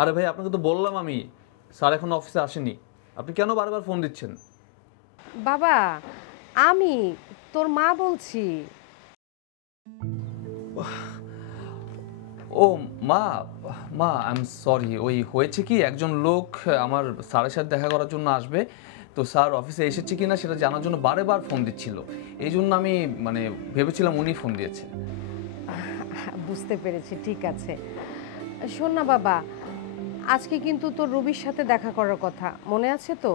আরে ভাই, আপনাকে তো বললাম আমি স্যার এখন অফিসে আসেনি। আপনি কেন বারবার ফোন দিচ্ছেন? বাবা, আমি তোর মা বলছি। ও মা, মা আই এম সরি। ওই হয়েছে কি, একজন লোক আমার স্যারের সাথে দেখা করার জন্য আসবে, তো স্যার অফিসে এসেছে কিনা সেটা জানার জন্য বারবার ফোন দিচ্ছিল। এই জন্য আমি মানে ভেবেছিলাম উনি ফোন দিয়েছে। বুঝতে পেরেছি, ঠিক আছে। শোন না বাবা, আজকে কিন্তু তোর রবির সাথে দেখা করার কথা, মনে আছে তো?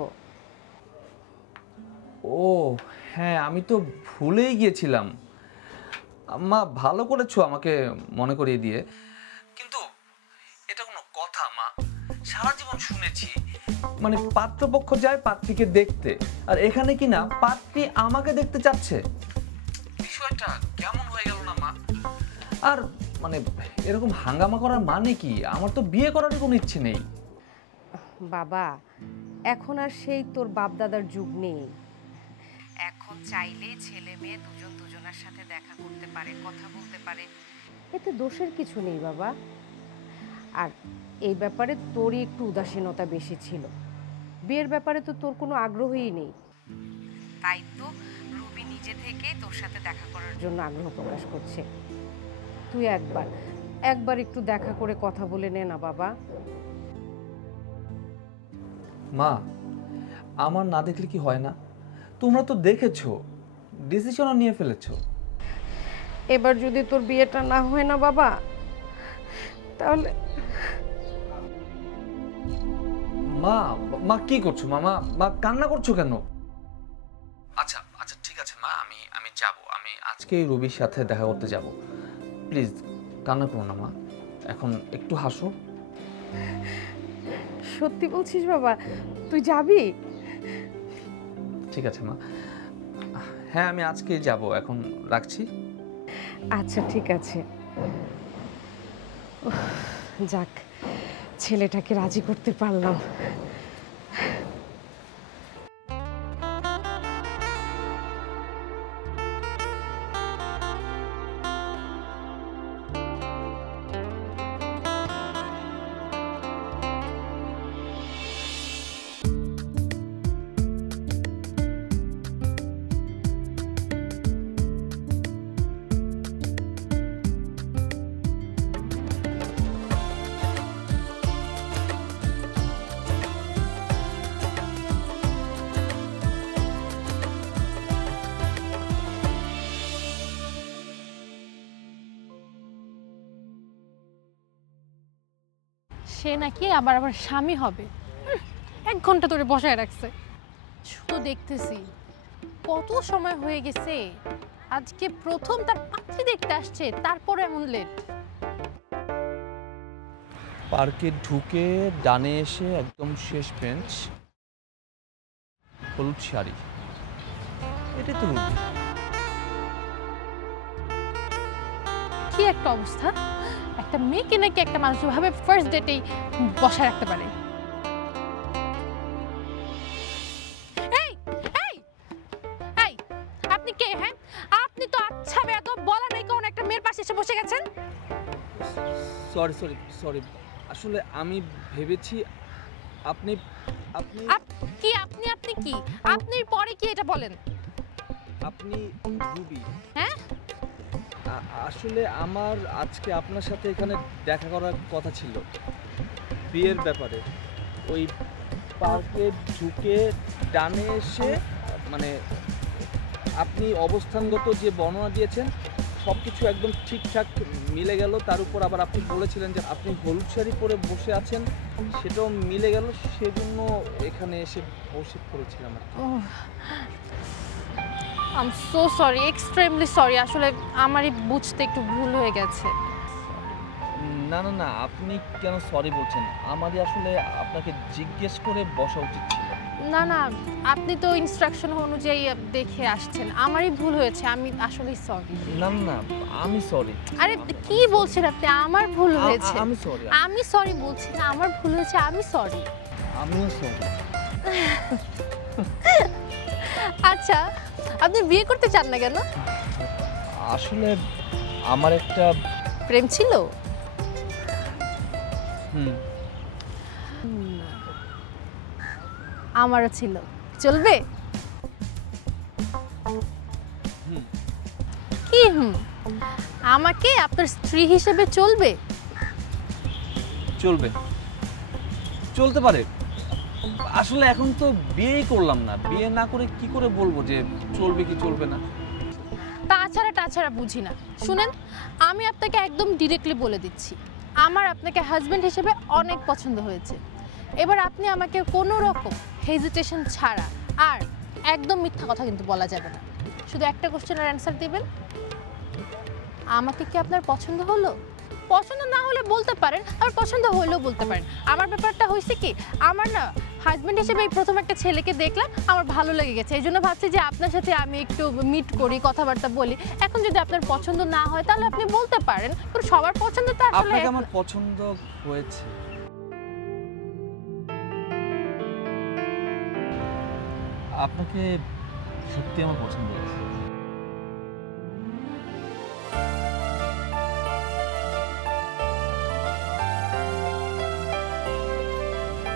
ও হ্যাঁ, আমি তো ভুলেই গিয়েছিলাম। মা ভালো করেছো আমাকে মনে করিয়ে দিয়ে, কিন্তু এটা কোনো কথা মা? সারা জীবন শুনেছি মানে পাত্রপক্ষ যায় পাত্রীকে দেখতে, আর এখানে কি না পাত্রী আমাকে দেখতে চাচ্ছে। বিষয়টা কেমন হয়ে গেল না মা? আর মানে এরকম হাঙ্গামা করার মানে কি? আমার তো বিয়ে করার কোনো ইচ্ছে নেই। বাবা, এখন আর সেই তোর বাপ দাদার যুগ নেই। এখন চাইলে ছেলে মেয়ে দুজন দুজনের সাথে দেখা করতে পারে, কথা বলতে পারে, এতে দোষের কিছু নেই বাবা। আর এই ব্যাপারে তোরই একটু উদাসীনতা বেশি ছিল, বিয়ের ব্যাপারে তো তোর কোনো আগ্রহই নেই। তাই তো রবি নিজে থেকে তোর সাথে দেখা করার জন্য আগ্রহ প্রকাশ করছে। তুই একবার একটু দেখা করে কথা বলে নে না বাবা। মা, আমার না দেখলে কি হয় না? তোমরা তো দেখেছো, ডিসিশনও নিয়ে ফেলেছো। এবার যদি তোর বিয়েটা না হয় না বাবা, তাহলে মা, মা কি করছো মামা? মা কান্না করছো কেন? আচ্ছা আচ্ছা ঠিক আছে মা, আমি যাব, আমি আজকেই রবির সাথে দেখা করতে যাব। প্লিজ কান্না করো না মা, এখন একটু হাসো। সত্যি বলছিস বাবা? তুই যাবি? ঠিক আছে মা, হ্যাঁ আমি আজকেই যাব, এখন রাখছি। আচ্ছা ঠিক আছে। উফ, যাক, ছেলেটাকে রাজি করতে পারলাম। সে নাকি আবার আমার স্বামী হবে। 1 ঘন্টা ধরে বসায় রাখছে, শুধু দেখতেছি। কত সময় হয়ে গেছে, আজকে প্রথম তার পাত্রী দেখতে আসছে, তারপরে এমন লেট। পার্কে ঢুকে ডানে এসে একদম শেষ বেঞ্চ, হলুদ শাড়ি, এটাই তো রুবি। কি একটা অবস্থা, একটা মেয়েকে নাকি একটা মানুষ ভাবে ফার্স্ট ডেটেই বসায় রাখতে পারে। এই এই এই, আপনি কে? হ্যাঁ, আপনি তো আচ্ছা বেয়াদব, বলা নাই কোন একটা মেয়ের পাশে এসে বসে গেছেন। সরি সরি সরি, আসলে আমি ভেবেছি আপনি আপনি কি আপনি আপনি কি আপনি পরে কি এটা বলেন? আপনি রুবি। হ্যাঁ, আসলে আমার আজকে আপনার সাথে এখানে দেখা করার কথা ছিল বিয়ের ব্যাপারে। ওই পার্কে ঢুকে ডানে এসে মানে আপনি অবস্থানগত যে বর্ণনা দিয়েছেন সব কিছু একদম ঠিকঠাক মিলে গেল। তার উপর আবার আপনি বলেছিলেন যে আপনি হলুদ শাড়ি পরে বসে আছেন, সেটাও মিলে গেল। সেজন্য এখানে এসে বসে পড়েছিলাম আর কি। I am so sorry, extremely sorry. আসলে আমারই বুঝতে একটু ভুল হয়ে গেছে। না না না, আপনি কেন সরি বলছেন? আমারই আসলে আপনাকে জিজ্ঞেস করে বসা উচিত ছিল। না না, আপনি তো ইনস্ট্রাকশন অনুযায়ী দেখে আসছেন, আমারই ভুল হয়েছে, আমি আসলেই সরি। না না, আমি সরি। আরে কি বলছেন আপনি? আমার ভুল হয়েছে। আমি সরি। আমি সরি বলছি না, আমার ভুল হয়েছে, আমি সরি। আমিও সরি। আচ্ছা, আপনি বিয়ে করতে চান না কেন? আসলে আমার একটা প্রেম ছিল? হুম না, আমারও ছিল, চলবে? কি আমাকে আপনার স্ত্রী হিসেবে চলবে? চলবে, চলতে পারে। আসলে এখন তো বিয়েই করলাম না, বিয়ে না করে কি করে বলবো যে চলবে কি চলবে না। তাছাড়া বুঝি না। শুনেন, আমি আপনাকে একদম ডিরেক্টলি বলে দিচ্ছি, আমার আপনাকে হাজবেন্ড হিসেবে অনেক পছন্দ হয়েছে। এবার আপনি আমাকে কোনো রকম হেজিটেশন ছাড়া, আর একদম মিথ্যা কথা কিন্তু বলা যাবে না, শুধু একটা কোশ্চেনের অ্যান্সার দিবেন। আমাকে কি আপনার পছন্দ হলো? পছন্দ না হলে বলতে পারেন, আর পছন্দ হলেও বলতে পারেন। আমার ব্যাপারটা হয়েছে কি, আমার না হাজব্যান্ড হিসেবে এই প্রথম একটা ছেলেকে দেখলাম, আমার ভালো লেগে গেছে, এই জন্য ভাবছি যে আপনার সাথে আমি একটু মিট করি, কথাবার্তা বলি। এখন যদি আপনার পছন্দ না হয় তাহলে আপনি বলতে পারেন, কারণ সবার পছন্দ তো আসলে আপনাকে আমার পছন্দ হয়েছে। আপনাকে সত্যি আমার পছন্দ হয়েছে।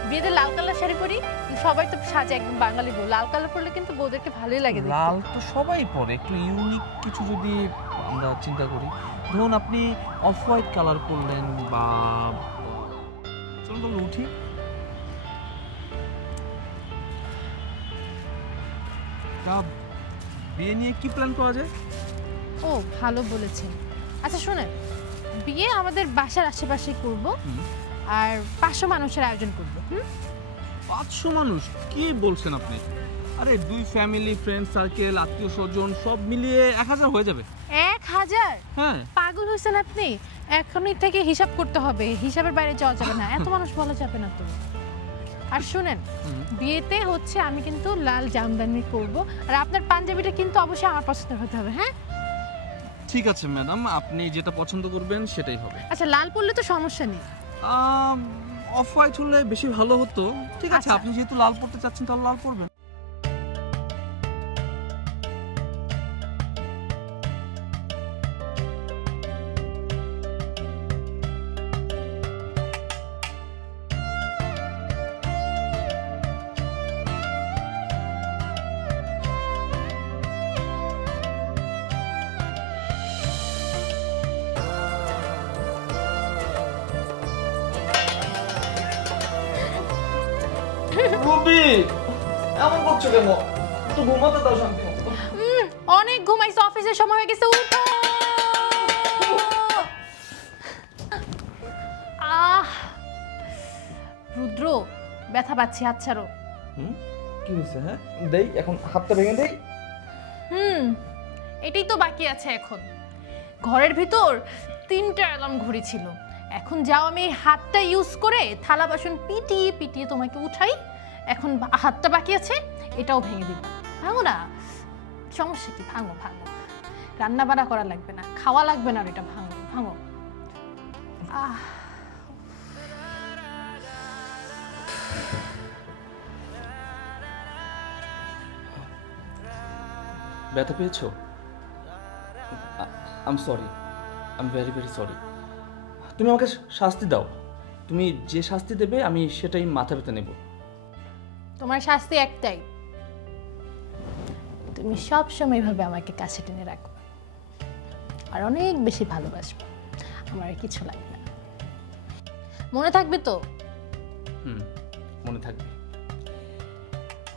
বিয়েতে লাল কালার শাড়ি পরি, সবাই তো সাজে একদম বাঙালি বউ, লাল কালার পরলে কিন্তু বউদেরকে ভালোই লাগে দেখতে। লাল তো সবাই পরে, একটু ইউনিক কিছু যদি আমরা চিন্তা করি, ধরুন আপনি অফ হোয়াইট কালার পরলেন, বা চলুন বলে উঠি। তা বিয়ে নিয়ে কি প্ল্যান করা যায়? ও ভালো বলেছেন। আচ্ছা শোনেন, বিয়ে আমাদের বাসার আশেপাশে করব, আর 500 মানুষের আয়োজন করব। 500 মানুষ? কি বলছেন আপনি? আরে 2 ফ্যামিলি, ফ্রেন্ড সার্কেল, আত্মীয় স্বজন সব মিলিয়ে 1000 হয়ে যাবে। 1000? হ্যাঁ। পাগল হয়েছেন আপনি? এখনই থেকে হিসাব করতে হবে, হিসাবের বাইরে যাওয়া যাবে না, এত মানুষ বলা যাবে না তো। আর শুনেন, বিয়েতে হচ্ছে আমি কিন্তু লাল জামদানি করব, আর আপনার পাঞ্জাবিটা কিন্তু অবশ্যই আমার পছন্দ হতে হবে। হ্যাঁ ঠিক আছে ম্যাডাম, আপনি যেটা পছন্দ করবেন সেটাই হবে। আচ্ছা, লাল পরলে তো সমস্যা নেই। অফ হোয়াইট হলে বেশি ভালো হতো। ঠিক আছে, আচ্ছা। আপনি যেহেতু লাল পড়তে চাচ্ছেন তাহলে লাল পরবেন। রবি, এমন করছো কেন? একটু ঘুমাতে দাও শান্তি মতো। অনেক ঘুমাইছে, অফিসের সময় হয়ে গেছে, উঠো। রুদ্র, ব্যথা পাচ্ছি, হাত ছাড়ো। কি হয়েছে? হ্যাঁ দেই, এখন হাতটা ভেঙে দেই। এটাই তো বাকি আছে এখন। ঘরের ভিতর 3টা অ্যালার্ম ঘড়ি ছিল, এখন যাও আমি হাতটা ইউজ করে থালা বাসন পিটিয়ে পিটিয়ে তোমাকে উঠাই। এখন হাতটা বাকি আছে, এটাও ভেঙে দিব। ভাঙো না, সমস্যা কি? ভাঙো ভাঙো, রান্না বান্না করা লাগবে না, খাওয়া লাগবে না, আর এটা ভাঙো ভাঙো। ব্যথা পেয়েছো? I am sorry, I am very very sorry. তুমি আমাকে শাস্তি দাও, তুমি যে শাস্তি দেবে আমি সেটাই মাথা পেতে নেব। তোমার শাস্তি একটাই, তুমি সব সময় এভাবে আমাকে কাছে টেনে রাখবে, আর অনেক বেশি ভালোবাসবে, আমার আর কিছু লাগবে না। মনে থাকবে তো? মনে থাকবে।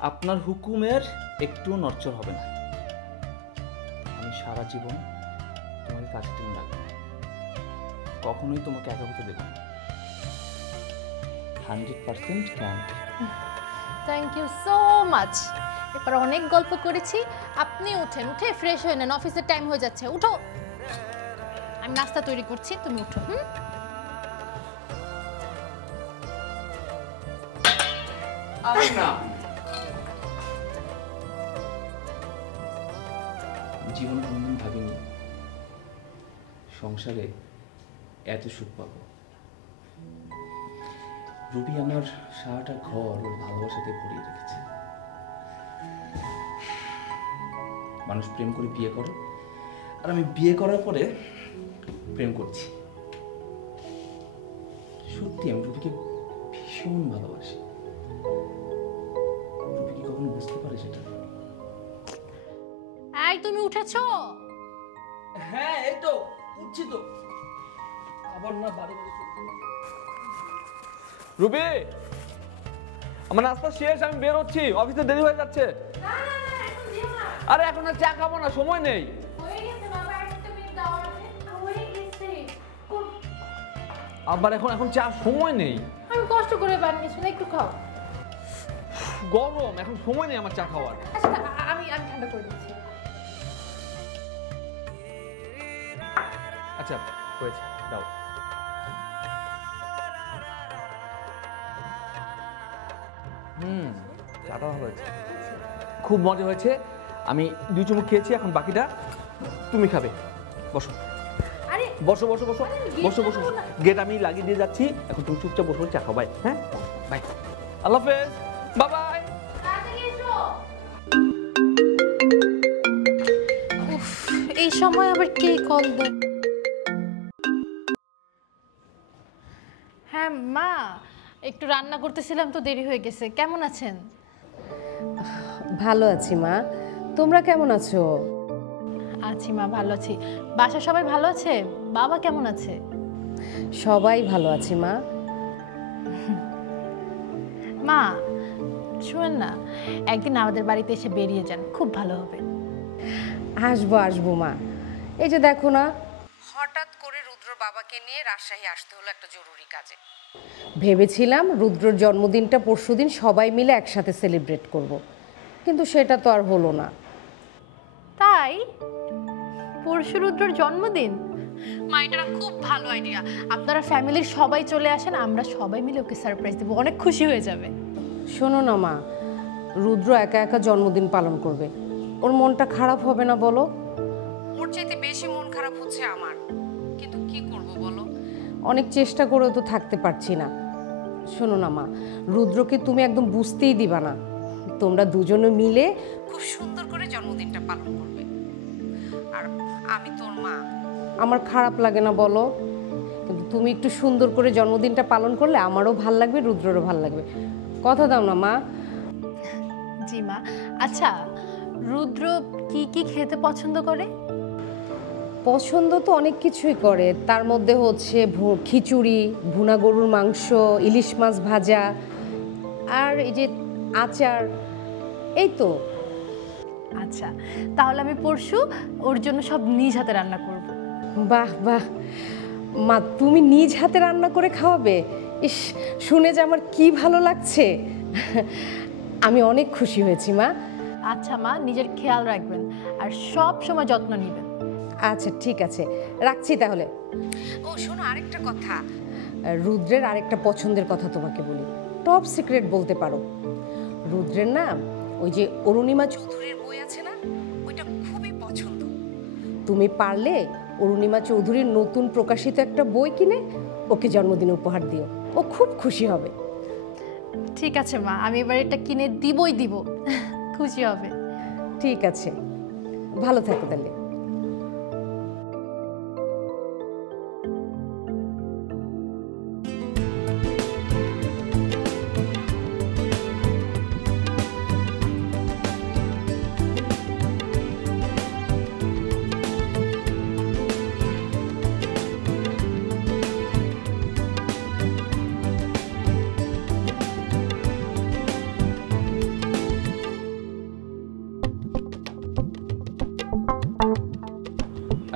আপনার হুকুমের একটু নড়চড় হবে না। আমি সারা জীবন তোমাকে কাছে টেনে রাখবো, কখনোই তোমাকে একা হতে দেব না। 100% guarantee. Thank you so much. এবার অনেক গল্প করেছি, আপনি উঠেন, উঠে ফ্রেশ হয়ে নেন, অফিসের টাইম হয়ে যাচ্ছে। উঠো, আমি নাস্তা তৈরি করছি, তুমি উঠো। না, জীবন কোনদিন ভাবিনি সংসারে এত সুখ পাবো। রবি আমার সারাটা ঘর ওর ভালোবাসাতে ভরিয়ে রেখেছে। মানুষ প্রেম করে বিয়ে করে, আর আমি বিয়ে করার পরে প্রেম করছি। সত্যি আমি রবিকে ভীষণ ভীষণ ভালোবাসি। রুবি কি কখনো বুঝতে পারে সেটা? এই তুমি উঠেছো? হ্যাঁ এই তো উঠছি তো। আবার না বাড়ি বাড়ি রুবি, আমার নাস্তা শেষ, আমি বের হচ্ছি, অফিসে দেরি হয়ে যাচ্ছে। আরে এখন আর চা খাবো না, সময় নেই। আবার এখন চা সময় নেই। আমি কষ্ট করে বানিয়েছি না, একটু খাও। গরম, এখন সময় নেই আমার চা খাওয়ার। আচ্ছা আমি ঠান্ডা করে দিচ্ছি। আচ্ছা হয়েছে, দাও। চাটা ভালো হয়েছে, খুব মজা হয়েছে। আমি 2 চুমুক খেয়েছি, এখন বাকিটা তুমি খাবে। বসো আরে বসো বসো বসো বসো বসো। গেট আমি লাগিয়ে দিয়ে যাচ্ছি, এখন তুমি চুপচাপ বসো, চা খাও। বাই। হ্যাঁ বাই, আল্লাহ হাফেজ, বাই বাই। এই সময় আবার কে কল দেয়? হ্যাঁ মা, একটু রান্না করতেছিলাম তো দেরি হয়ে গেছে। কেমন আছেন? ভালো আছি মা, তোমরা কেমন আছো? আছি মা, ভালো আছি। বাসা সবাই ভালো আছে? বাবা কেমন আছে? সবাই ভালো আছি মা। মা শুনেন না, একদিন আমাদের বাড়িতে এসে বেরিয়ে যান, খুব ভালো হবে। আসবো আসবো মা। এই যে দেখো না, হঠাৎ করে রুদ্রর বাবাকে নিয়ে রাজশাহী আসতে হলো একটা জরুরি কাজে। ভেবেছিলাম রুদ্রর জন্মদিনটা পরশুদিন সবাই মিলে একসাথে সেলিব্রেট করব, কিন্তু সেটা তো আর হলো না। তাই পরশু রুদ্রর জন্মদিন? মা এটা না খুব ভালো আইডিয়া। আপনারা ফ্যামিলির সবাই চলে আসেন, আমরা সবাই মিলে ওকে সারপ্রাইজ দেবো, অনেক খুশি হয়ে যাবে। শোনো না মা, রুদ্র একা একা জন্মদিন পালন করবে, ওর মনটা খারাপ হবে না বলো? ওর চাইতে বেশি মন খারাপ হচ্ছে আমার, কিন্তু কি করব বলো, অনেক চেষ্টা করেও তো থাকতে পারছি না। শোনো না মা, রুদ্রকে তুমি একদম বুঝতেই দিবা না, তোমরা দুজনে মিলে খুব সুন্দর করে জন্মদিনটা পালন করবে। আর আমি তোর মা, আমার খারাপ লাগে না বলো? কিন্তু তুমি একটু সুন্দর করে জন্মদিনটা পালন করলে আমারও ভাল লাগবে, রুদ্ররও ভাল লাগবে। কথা দাও না মা। জি মা। আচ্ছা রুদ্র কি কি খেতে পছন্দ করে? পছন্দ তো অনেক কিছুই করে, তার মধ্যে হচ্ছে খিচুড়ি, ভুনা গরুর মাংস, ইলিশ মাছ ভাজা, আর এই যে আচার, এই তো। আচ্ছা তাহলে আমি পরশু ওর জন্য সব নিজ হাতে রান্না করব। বাহ বাহ মা, তুমি নিজ হাতে রান্না করে খাওয়াবে? ইস, শুনে যে আমার কি ভালো লাগছে। আমি অনেক খুশি হয়েছি মা। আচ্ছা মা, নিজের খেয়াল রাখবেন আর সব সময় যত্ন নেবেন। আচ্ছা ঠিক আছে, রাখছি তাহলে। ও শোনো, আরেকটা কথা, রুদ্রের আরেকটা পছন্দের কথা তোমাকে বলি, টপ সিক্রেট বলতে পারো। রুদ্রের না ওই যে অরুণিমা চৌধুরীর বই আছে না, ওইটা খুবই পছন্দ। তুমি পারলে অরুণিমা চৌধুরীর নতুন প্রকাশিত একটা বই কিনে ওকে জন্মদিনে উপহার দিও, ও খুব খুশি হবে। ঠিক আছে মা, আমি এবার এটা কিনে দিবই দিব, খুশি হবে। ঠিক আছে, ভালো থাকো তাহলে।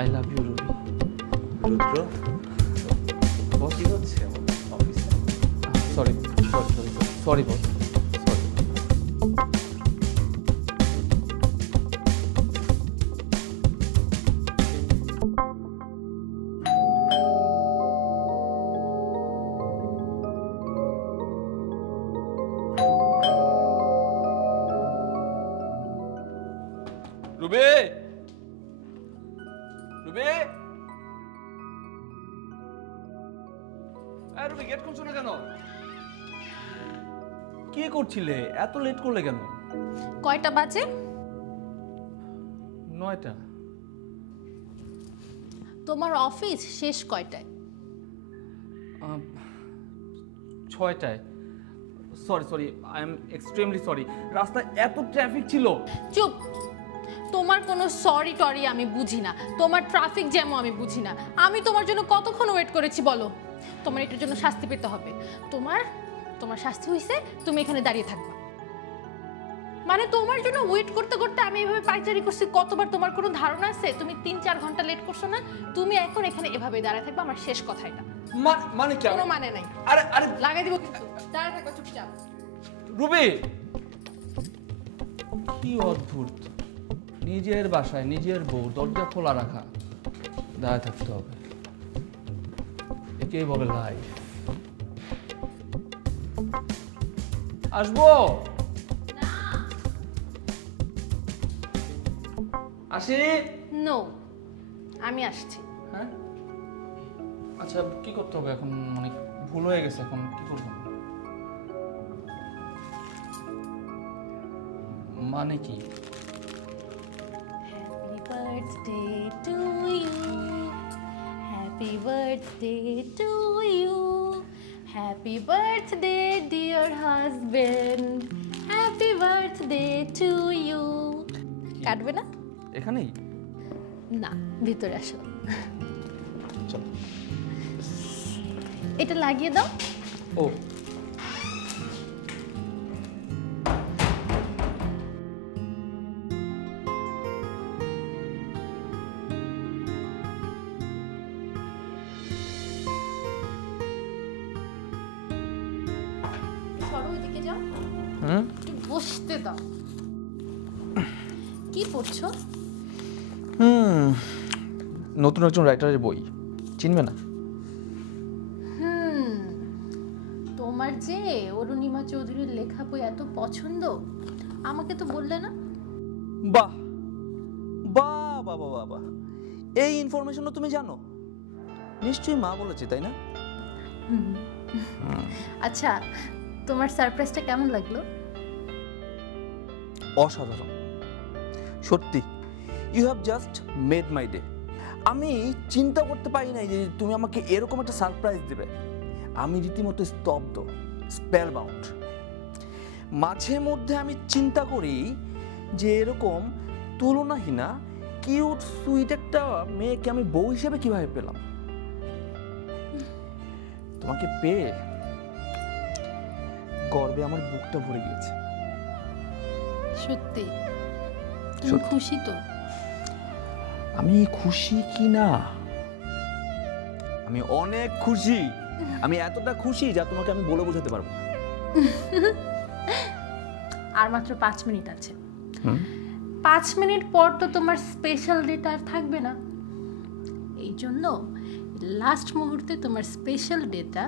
I love you Ruby. Rudra boss কি হচ্ছে অফিসে? Sorry sorry sorry sorry boss, sorry. Ruby, Ruby, Ruby gate খুলছো না কেন? কি করছিলে? এত লেট করলে কেন? কয়টা বাজে? 9টা। তোমার অফিস শেষ কয়টায়? 6টায়। Sorry sorry, I am extremely sorry. রাস্তায় এত ট্রাফিক ছিল। চুপ। তোমার কোনো সরি টরি আমি বুঝি না, তোমার ট্রাফিক জ্যামও আমি বুঝি না। আমি তোমার জন্য কতক্ষণ ওয়েট করেছি বলো? তোমার এটার জন্য শাস্তি পেতে হবে। তোমার শাস্তি হইছে তুমি এখানে দাঁড়িয়ে থাকবা। মানে তোমার জন্য ওয়েট করতে করতে আমি এভাবে পাইচারি করছি কতবার, তোমার কোনো ধারণা আছে? তুমি 3-4 ঘন্টা লেট করছো না? তুমি এখন এখানে এভাবে দাঁড়ায় থাকবা, আমার শেষ কথা এটা। মানে কি? কোনো মানে নাই। আরে আরে লাগাই দিব কিন্তু, দাঁড়ায় থাকবা চুপচাপ। রুবি, কি অদ্ভুত, নিজের বাসায় নিজের বউ দরজা খোলা রাখা, দাঁড়ায় থাকতে হবে, একেই বলে লাইফ। আসবো? আসি? নো, আমি আসছি। হ্যাঁ, আচ্ছা কি করতে হবে এখন? মানে ভুল হয়ে গেছে, এখন কি করবো? মানে কি? Happy birthday to you. Happy birthday to you. Happy birthday dear husband. Happy birthday to you. কাটবে না? এখানেই? না, ভিতরে আসো। চল। এটা লাগিয়ে দাও। ও, সরো ওইদিকে যাও। হুম, একটু বসতে দাও। কি পড়ছো? নতুন একজন রাইটারের বই, চিনবে না? তোমার যে অরুণিমা চৌধুরীর লেখা বই এত পছন্দ, আমাকে তো বললে না। বাহ বাহ বাহ বাহ বাহ, এই ইনফরমেশনও তুমি জানো? নিশ্চয়ই মা বলেছে, তাই না? আচ্ছা, তোমার সারপ্রাইজটা কেমন লাগলো? অসাধারণ, সত্যি, you have just made my day. আমি চিন্তা করতে পারি নাই যে তুমি আমাকে এরকম একটা সারপ্রাইজ দেবে। আমি রীতিমতো স্তব্ধ, স্পেল বাউন্ড। মাঝে মধ্যে আমি চিন্তা করি যে এরকম তুলনাহীনা কিউট সুইট একটা মেয়েকে আমি বউ হিসেবে কিভাবে পেলাম। তোমাকে পেয়ে গর্বে আমার বুকটা ভরে গিয়েছে। সত্যি তুমি সত্যি। খুশি তো? আমি খুশি কি না? আমি অনেক খুশি। আমি এতটা খুশি যা তোমাকে আমি বলে বোঝাতে পারবো না। আর মাত্র 5 মিনিট আছে। 5 মিনিট পর তো তোমার স্পেশাল ডেটা আর থাকবে না। এই জন্য লাস্ট মুহূর্তে তোমার স্পেশাল ডেটা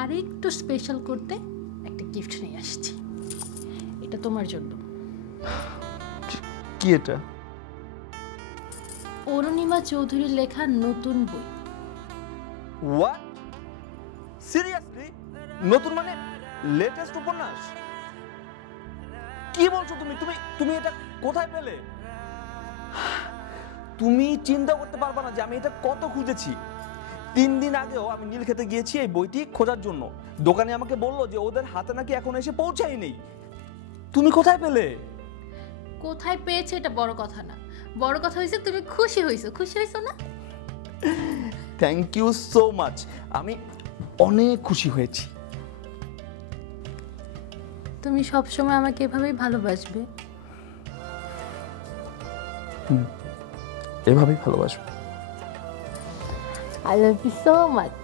আর একটু স্পেশাল করতে একটা গিফট নিয়ে আসছি। এটা তোমার জন্য। কি এটা? অরুণিমা চৌধুরীর লেখা নতুন বই। হোয়াট? সিরিয়াসলি? নতুন মানে লেটেস্ট উপন্যাস? কি বলছো তুমি? তুমি তুমি এটা কোথায় পেলে? তুমি চিন্তা করতে পারবা না যে আমি এটা কত খুঁজেছি। 3 দিন আগেও আমি নীলক্ষেতে গিয়েছি এই বইটি খোঁজার জন্য। দোকানে আমাকে বললো যে ওদের হাতে নাকি এখন এসে পৌঁছায়নি। তুমি কোথায় পেলে? কোথায় পেয়েছে এটা বড় কথা না, বড় কথা হয়েছে তুমি খুশি হয়েছো। খুশি হয়েছো না? Thank you so much. আমি অনেক খুশি হয়েছি। তুমি সবসময় আমাকে এভাবেই ভালোবাসবে। এভাবেই ভালোবাসবো। I love you so much.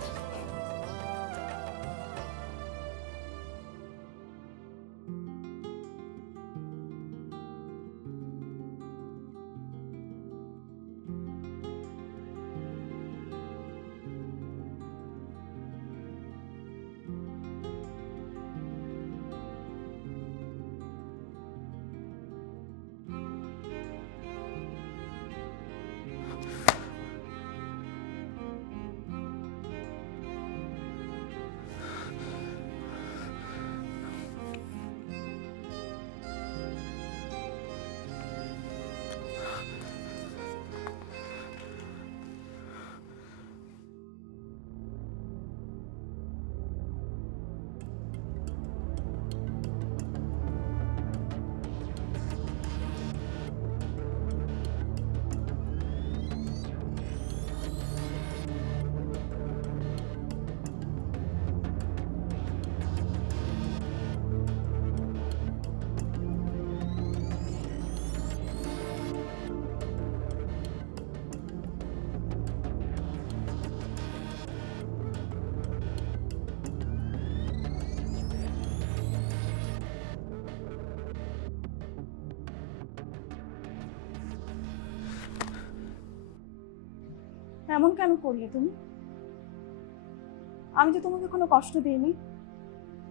এমন কেন করলে তুমি? আমি তো তোমাকে কোনো কষ্ট দিইনি,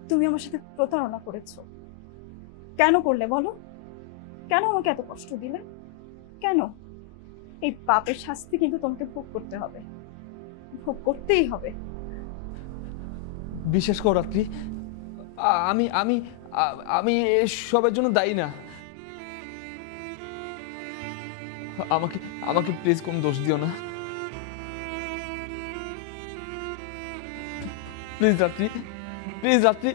তুমি আমার সাথে প্রতারণা করেছো। কেন করলে বলো? কেন আমাকে এত কষ্ট দিলে? কেন? এই পাপের শাস্তি কিন্তু তোমাকে ভোগ করতে হবে, ভোগ করতেই হবে। বিশেষ করে রাত্রি, আমি আমি আমি এসবের জন্য দায়ী না। আমাকে আমাকে প্লিজ কোনো দোষ দিও না, প্লিজ রাত্রি, প্লিজ রাত্রি,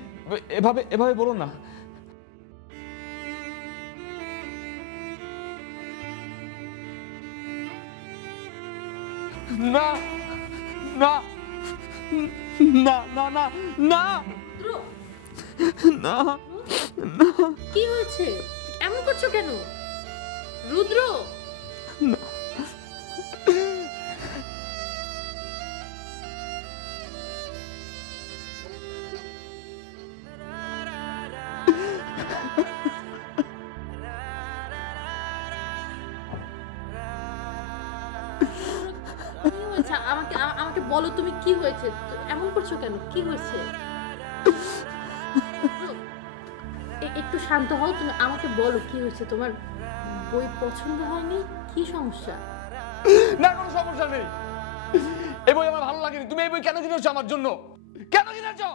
এভাবে এভাবে বলো না। না না না না না না না। কি হয়েছে? এমন করছো কেন রুদ্র? আমাকে আমাকে বলো তুমি কি হয়েছে? এমন করছো কেন? কি হয়েছে? একটু শান্ত হও, তুমি আমাকে বলো কি হয়েছে। তোমার বই পছন্দ হয়নি? কি সমস্যা? না, কোনো সমস্যা নেই। এই বই আমার ভালো লাগেনি। তুমি এই বই কেন কিনেছো আমার জন্য? কেন কিনেছো?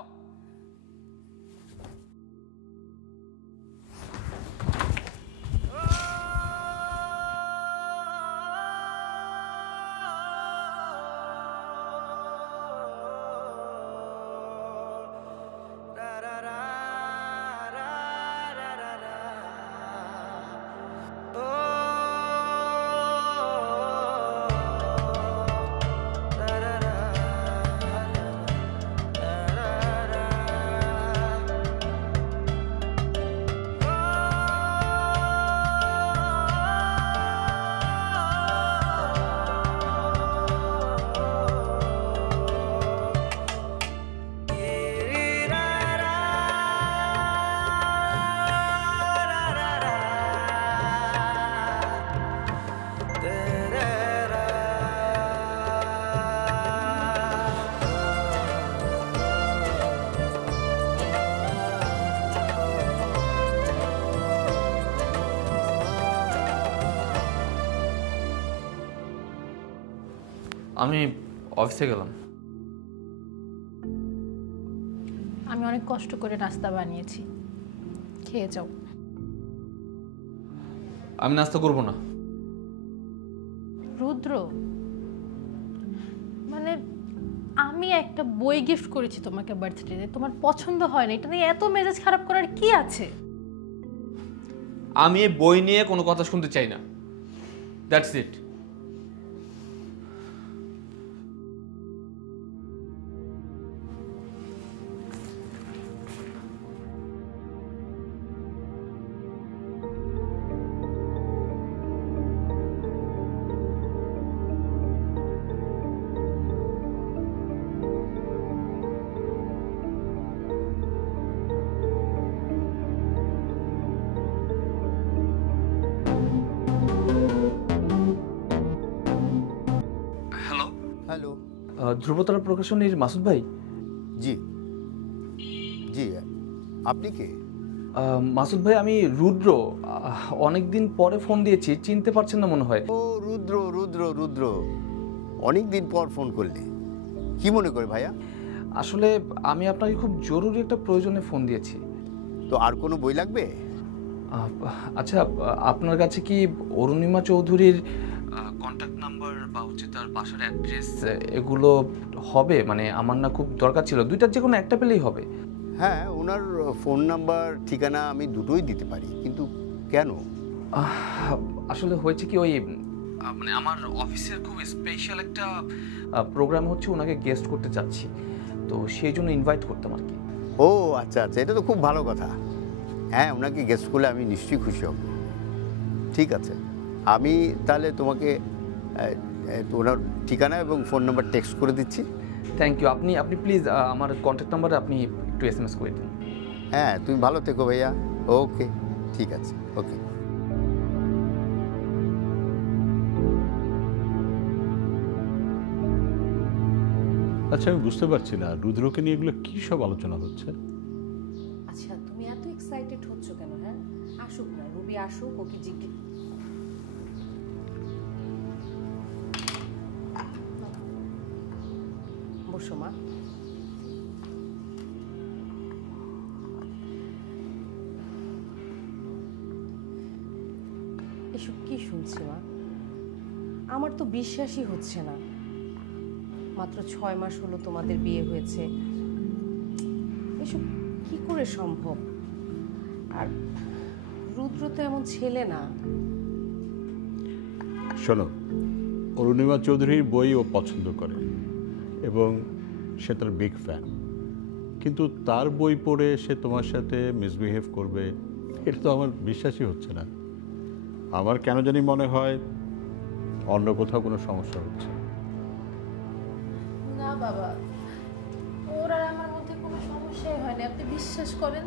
আমি অফিসে গেলাম। আমি অনেক কষ্ট করে নাস্তা বানিয়েছি, খেয়ে যাও। আমি নাস্তা করব না। রুদ্র, মানে আমি একটা বই গিফট করেছি তোমাকে বার্থডেতে, তোমার পছন্দ হয় না, এটা নিয়ে এত মেজাজ খারাপ করার কি আছে? আমি এই বই নিয়ে কোনো কথা শুনতে চাই না। That's it. হ্যালো। ধ্রুবতারা প্রকাশনীর মাসুদ ভাই? জি জি, আপনি কে? মাসুদ ভাই, আমি রুদ্র। অনেকদিন পরে ফোন দিয়েছি, চিনতে পারছেন না মনে হয়। ও রুদ্র, রুদ্র রুদ্র, অনেক দিন পর ফোন করলে, কি মনে করে ভাইয়া? আসলে আমি আপনাকে খুব জরুরি একটা প্রয়োজনে ফোন দিয়েছি। তো আর কোনো বই লাগবে? আচ্ছা, আপনার কাছে কি অরুণিমা চৌধুরীর কন্ট্যাক্ট নাম্বার বা হচ্ছে তার বাসার অ্যাড্রেস এগুলো হবে? মানে আমার না খুব দরকার ছিল, দুইটার যে কোনো একটা পেলেই হবে। হ্যাঁ, ওনার ফোন নাম্বার ঠিকানা আমি দুটোই দিতে পারি, কিন্তু কেন? আসলে হয়েছে কি, ওই মানে আমার অফিসের খুব স্পেশাল একটা প্রোগ্রাম হচ্ছে, ওনাকে গেস্ট করতে চাচ্ছি, তো সেই জন্য ইনভাইট করতাম আর কি। ও আচ্ছা আচ্ছা, এটা তো খুব ভালো কথা। হ্যাঁ, ওনাকে গেস্ট করলে আমি নিশ্চয়ই খুশি হব। ঠিক আছে, আমি তাহলে তোমাকে ওনার ঠিকানা এবং ফোন নাম্বার টেক্সট করে দিচ্ছি। Thank you. আপনি প্লিজ আমার কন্ট্যাক্ট নাম্বারে আপনি একটু SMS করে দিন। হ্যাঁ, তুমি ভালো থেকো ভাইয়া। ওকে, ঠিক আছে, ওকে। আচ্ছা, আমি বুঝতে পারছি না রুদ্রকে নিয়ে এগুলো কি সব আলোচনা হচ্ছে। আচ্ছা তুমি এত এক্সাইটেড হচ্ছ কেন? হ্যাঁ, আসুক না, রুবি আসুক, ওকে জিজ্ঞেস। বসো মা। এসব কি শুনছি মা? আমার তো বিশ্বাসই হচ্ছে না। মাত্র 6 মাস হলো তোমাদের বিয়ে হয়েছে, এসব কি করে সম্ভব? আর রুদ্র তো এমন ছেলে না। শোনো, অরুণিমা চৌধুরীর বই ও পছন্দ করে এবং সে তার বিগ ফ্যান, কিন্তু তার বই পড়ে সে তোমার সাথে মিসবিহেভ করবে এটা তো আমার বিশ্বাসই হচ্ছে না। আমার কেন জানি মনে হয় অন্য কোথাও কোনো সমস্যা হচ্ছে। না বাবা, ওর আর আমার মধ্যে কোনো সমস্যাই হয়নি, আপনি বিশ্বাস করেন।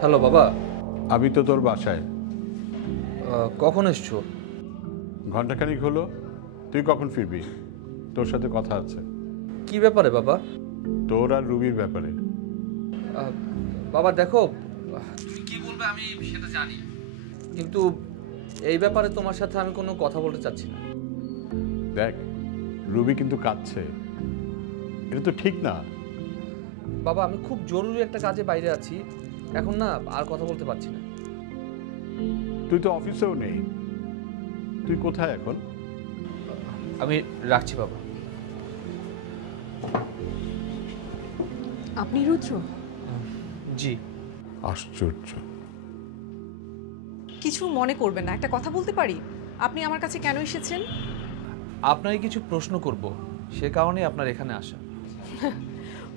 হ্যালো বাবা। আমি তো তোর বাসায়। কখন এসছো? ঘন্টাখানিক হলো। তুই কখন ফিরবি? তোর সাথে কথা আছে। কি ব্যাপারে বাবা? তোর আর রুবির ব্যাপারে। বাবা দেখো, তুমি কি বলবে আমি সেটা জানি, কিন্তু এই ব্যাপারে তোমার সাথে আমি কোনো কথা বলতে চাচ্ছি না। দেখ, রুবি কিন্তু কাঁদছে, এটা তো ঠিক না। বাবা আমি খুব জরুরি একটা কাজে বাইরে আছি, এখন না আর কথা বলতে পারছি না। তুই তো অফিসেও নেই, তুই কোথায় এখন? আমি রাখছি বাবা। আপনি রুদ্র? জি। আশ্চর্য। কিছু মনে করবেন না, একটা কথা বলতে পারি? আপনি আমার কাছে কেন এসেছেন? আপনাকে কিছু প্রশ্ন করব, সে কারণে আপনার এখানে আসা।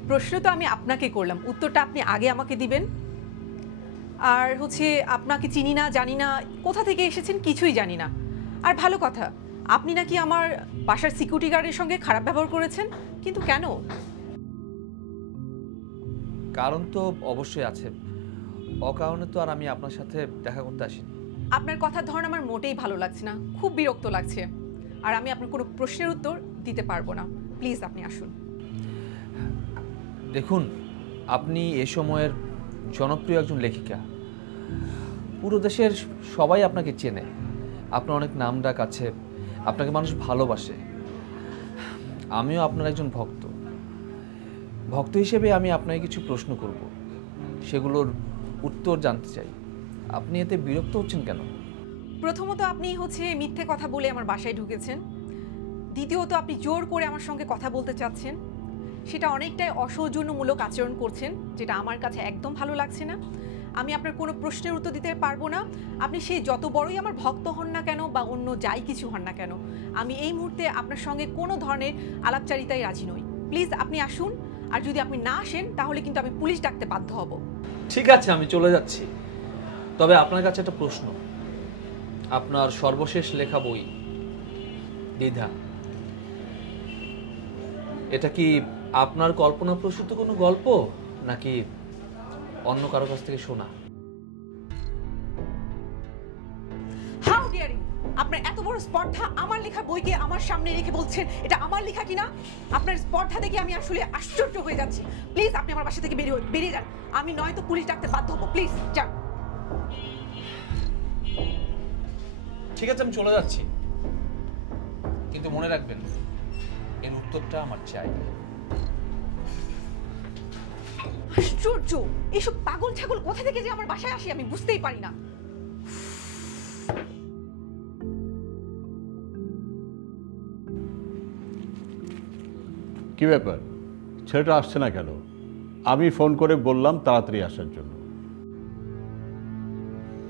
প্রশ্ন তো আমি আপনাকে করলাম, উত্তরটা আপনি আগে আমাকে দিবেন। আর হচ্ছে আপনাকে চিনি না, জানি না, কোথা থেকে এসেছেন কিছুই জানি না। আর ভালো কথা, আপনি নাকি আমার বাসার সিকিউরিটি গার্ডের সঙ্গে খারাপ ব্যবহার করেছেন, কিন্তু কেন? কারণ তো অবশ্যই আছে, অকারণে তো আর আমি আপনার সাথে দেখা করতে আসিনি। আপনার কথার ধরন আমার মোটেই ভালো লাগছে না, খুব বিরক্ত লাগছে। আর আমি আপনার কোনো প্রশ্নের উত্তর দিতে পারবো না, প্লিজ আপনি আসুন। দেখুন, আপনি এ সময়ের জনপ্রিয় একজন লেখিকা, পুরো দেশের সবাই আপনাকে চেনে, আপনার অনেক নাম ডাক আছে, আপনাকে মানুষ ভালোবাসে। আমিও আপনার একজন ভক্ত। ভক্ত হিসেবে আমি আপনাকে কিছু প্রশ্ন করব, সেগুলোর উত্তর জানতে চাই। আপনি এতে বিরক্ত হচ্ছেন কেন? প্রথমত আপনি হচ্ছে মিথ্যে কথা বলে আমার বাসায় ঢুকেছেন। দ্বিতীয়ত আপনি জোর করে আমার সঙ্গে কথা বলতে চাচ্ছেন, সেটা অনেকটাই অসৌজন্যমূলক আচরণ করছেন, যেটা আমার কাছে একদম ভালো লাগছে না। আমি আপনার কোনো প্রশ্নের উত্তর দিতে পারবো না, আপনি সেই যত বড়ই আমার ভক্ত হন না কেন বা অন্য যাই কিছু হন না কেন। আমি এই মুহূর্তে আপনার সঙ্গে কোনো ধরনের আলাপচারিতায় রাজি নই। প্লিজ আপনি আসুন, আর যদি আপনি না আসেন তাহলে কিন্তু আমি পুলিশ ডাকতে বাধ্য হব। ঠিক আছে, আমি চলে যাচ্ছি। তবে আপনার কাছে একটা প্রশ্ন, আপনার সর্বশেষ লেখা বই দ্বিধা, এটা কি আপনার কল্পনা প্রসূত কোনো গল্প নাকি অন্য কারো কাছ থেকে শোনা? How dare you! আপনার এত বড় স্পর্ধা, আমার লেখা বইকে আমার সামনে রেখে বলছেন এটা আমার লেখা কিনা? আপনার স্পর্ধা দেখে আমি আসলে আশ্চর্য হয়ে যাচ্ছি। প্লিজ আপনি আমার বাসা থেকে বেরিয়ে যান, আমি নয়তো পুলিশ ডাকতে বাধ্য হব। প্লিজ যান। ঠিক আছে, আমি চলে যাচ্ছি, কিন্তু মনে রাখবেন এর উত্তরটা আমার চাই। আশ্চর্য, এইসব পাগল ছাগল কোথা থেকে যে আমার বাসায় আসে আমি বুঝতেই পারি না। কি ব্যাপার, ছেলেটা আসছে না কেন? আমি ফোন করে বললাম তাড়াতাড়ি আসার জন্য।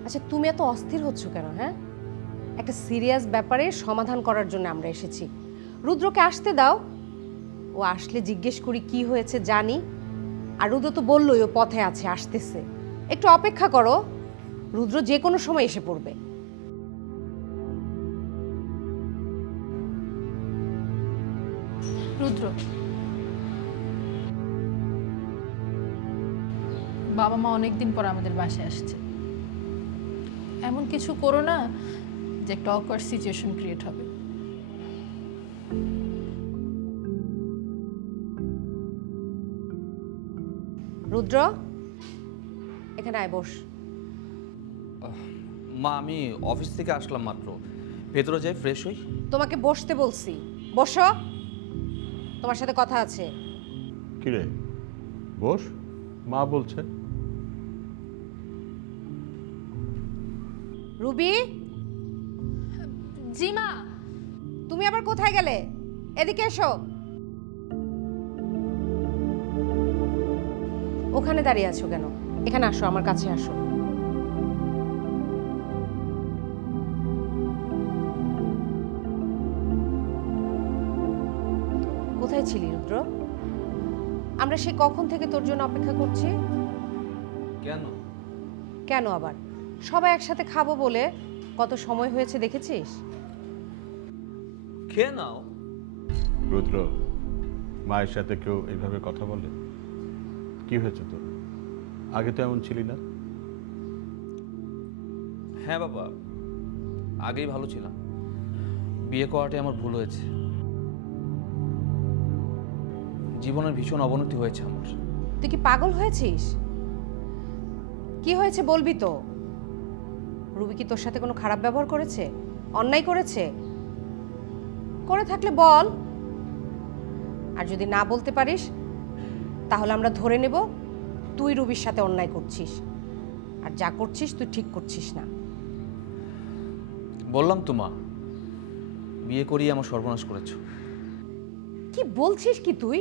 আচ্ছা তুমি এত অস্থির হচ্ছ কেন? হ্যাঁ, একটা সিরিয়াস ব্যাপারে সমাধান করার জন্য আমরা এসেছি। রুদ্রকে আসতে দাও, ও আসলে জিজ্ঞেস করি কি হয়েছে জানি। আর রুদ্র তো বললোই ও পথে আছে, আসতেছে। একটু অপেক্ষা করো, রুদ্র যে কোনো সময় এসে পড়বে। রুদ্র, বাবা মা অনেকদিন পর আমাদের বাসায় আসছে। এমন কিছু করো না যে একটা অকওয়ার্ড সিচুয়েশন ক্রিয়েট হবে। রুদ্র, এখানে আয়, বস। মা আমি অফিস থেকে আসলাম মাত্র, ভেতরে যাই ফ্রেশ হই। তোমাকে বসতে বলছি, বসো, তোমার সাথে কথা আছে। কিরে বস, মা বলছে। রুবি, জি মা। তুমি আবার কোথায় গেলে? এদিকে এসো। ওখানে দাঁড়িয়ে আছো কেন? এখানে আসো, আমার কাছে আসো। কোথায় ছিলি রুদ্র? আমরা সে কখন থেকে তোর জন্য অপেক্ষা করছি। কেন? কেন আবার? সবাই একসাথে খাবো বলে কত সময় হয়েছে দেখেছিস? খেয়ে নাও। রুদ্র, মায়ের সাথে কেউ এইভাবে কথা বলে? কি হয়েছে তোর? আগে তো এমন ছিলি না। হ্যাঁ বাবা, আগেই ভালো ছিলাম, বিয়ে করাটাই আমার ভুল হয়েছে। জীবনের ভীষণ অবনতি হয়েছে আমার। তুই কি পাগল হয়েছিস? কি হয়েছে বলবি তো? রুবি কি তোর সাথে কোনো খারাপ ব্যবহার করেছে, অন্যায় করেছে? করে থাকলে বল, আর যদি না বলতে পারিস তাহলে আমরা ধরে নেব তুই রুবির সাথে অন্যায় করছিস, আর যা করছিস তুই ঠিক করছিস না। বললাম তো মা, বিয়ে করিয়ে আমার সর্বনাশ করেছো। কি বলছিস কি তুই?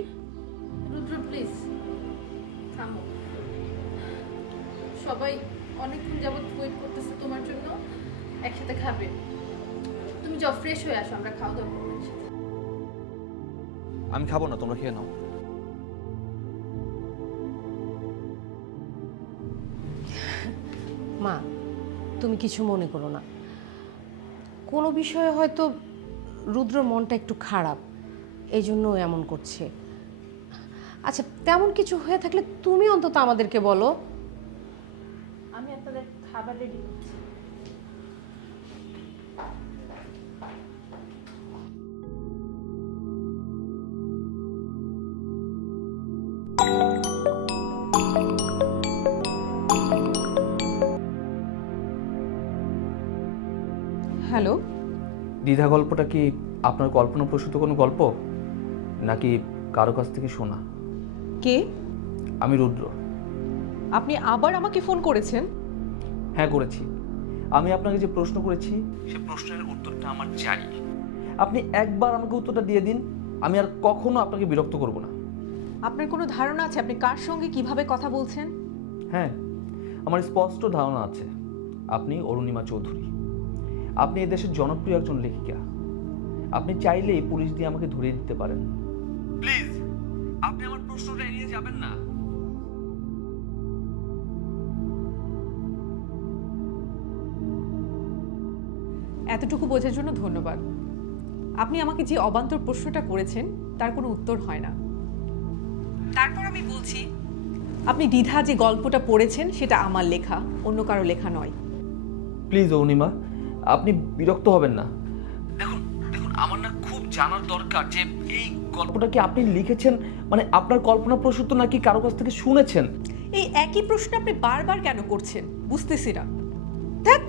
রুদ্র প্লিজ থামো। সবাই অনেকক্ষণ যাবত ওয়েট করতেছে তোমার জন্য, একসাথে খাবে। তুমি যাও ফ্রেশ হয়ে আসো, আমরা খাওয়া দাওয়া করবো একসাথে। আমি খাবো না, তোমরা খেয়ে নাও। মা, তুমি কিছু মনে করো না। কোনো বিষয়ে হয়তো রুদ্র মনটা একটু খারাপ, এই জন্য ও এমন করছে। আচ্ছা, তেমন কিছু হয়ে থাকলে তুমি অন্তত আমাদেরকে বলো। আমি আপনাদের খাবার রেডি করছি। হ্যালো, দ্বিধা গল্পটা কি আপনার কল্পনাপ্রসূত কোনো গল্প, নাকি কারো কাছ থেকে শোনা? কে? আমি রুদ্র। আপনি আবার আমাকে ফোন করেছেন? হ্যাঁ করেছি। আমি আপনাকে যে প্রশ্ন করেছি সে প্রশ্নের উত্তরটা আমার চাই। আপনি একবার আমাকে উত্তরটা দিয়ে দিন, আমি আর কখনো আপনাকে বিরক্ত করব না। আপনার কোনো ধারণা আছে আপনি কার সঙ্গে কিভাবে কথা বলছেন? হ্যাঁ, আমার স্পষ্ট ধারণা আছে। আপনি অরুণিমা চৌধুরী। আপনি এদেশের জনপ্রিয় একজন লেখিকা। আপনি চাইলেই পুলিশ দিয়ে আমাকে ধরিয়ে দিতে পারেন। প্লিজ, আপনি আমার প্রশ্নটা এড়িয়ে যাবেন না। এতটুকু বোঝার জন্য ধন্যবাদ। আপনি আমাকে যে অবান্তর প্রশ্নটা করেছেন তার কোনো উত্তর হয় না। তারপর আমি বলছি, আপনি দ্বিধা যে গল্পটা পড়েছেন সেটা আমার লেখা, অন্য কারো লেখা নয়। প্লিজ অরুণিমা, আপনি বিরক্ত হবেন না। দেখুন দেখুন, আমার না খুব জানার দরকার যে এই গল্পটা কি আপনি লিখেছেন, মানে আপনার কল্পনাপ্রসূত নাকি কারো কাছ থেকে শুনেছেন? এই একই প্রশ্ন আপনি বারবার কেন করছেন বুঝতেছি না। ধ্যাৎ।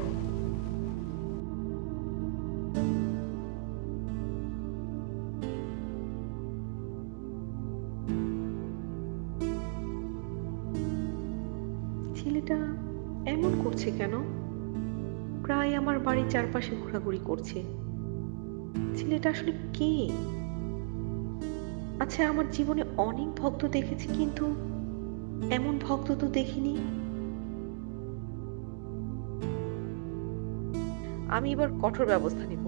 ছেলেটা এমন করছে কেন? প্রায় আমার বাড়ির চারপাশে ঘোরাঘুরি করছে। ছেলেটা আসলে কে? আচ্ছা, আমার জীবনে অনেক ভক্ত দেখেছি, কিন্তু এমন ভক্ত তো দেখিনি। আমি এবার কঠোর ব্যবস্থা নেব।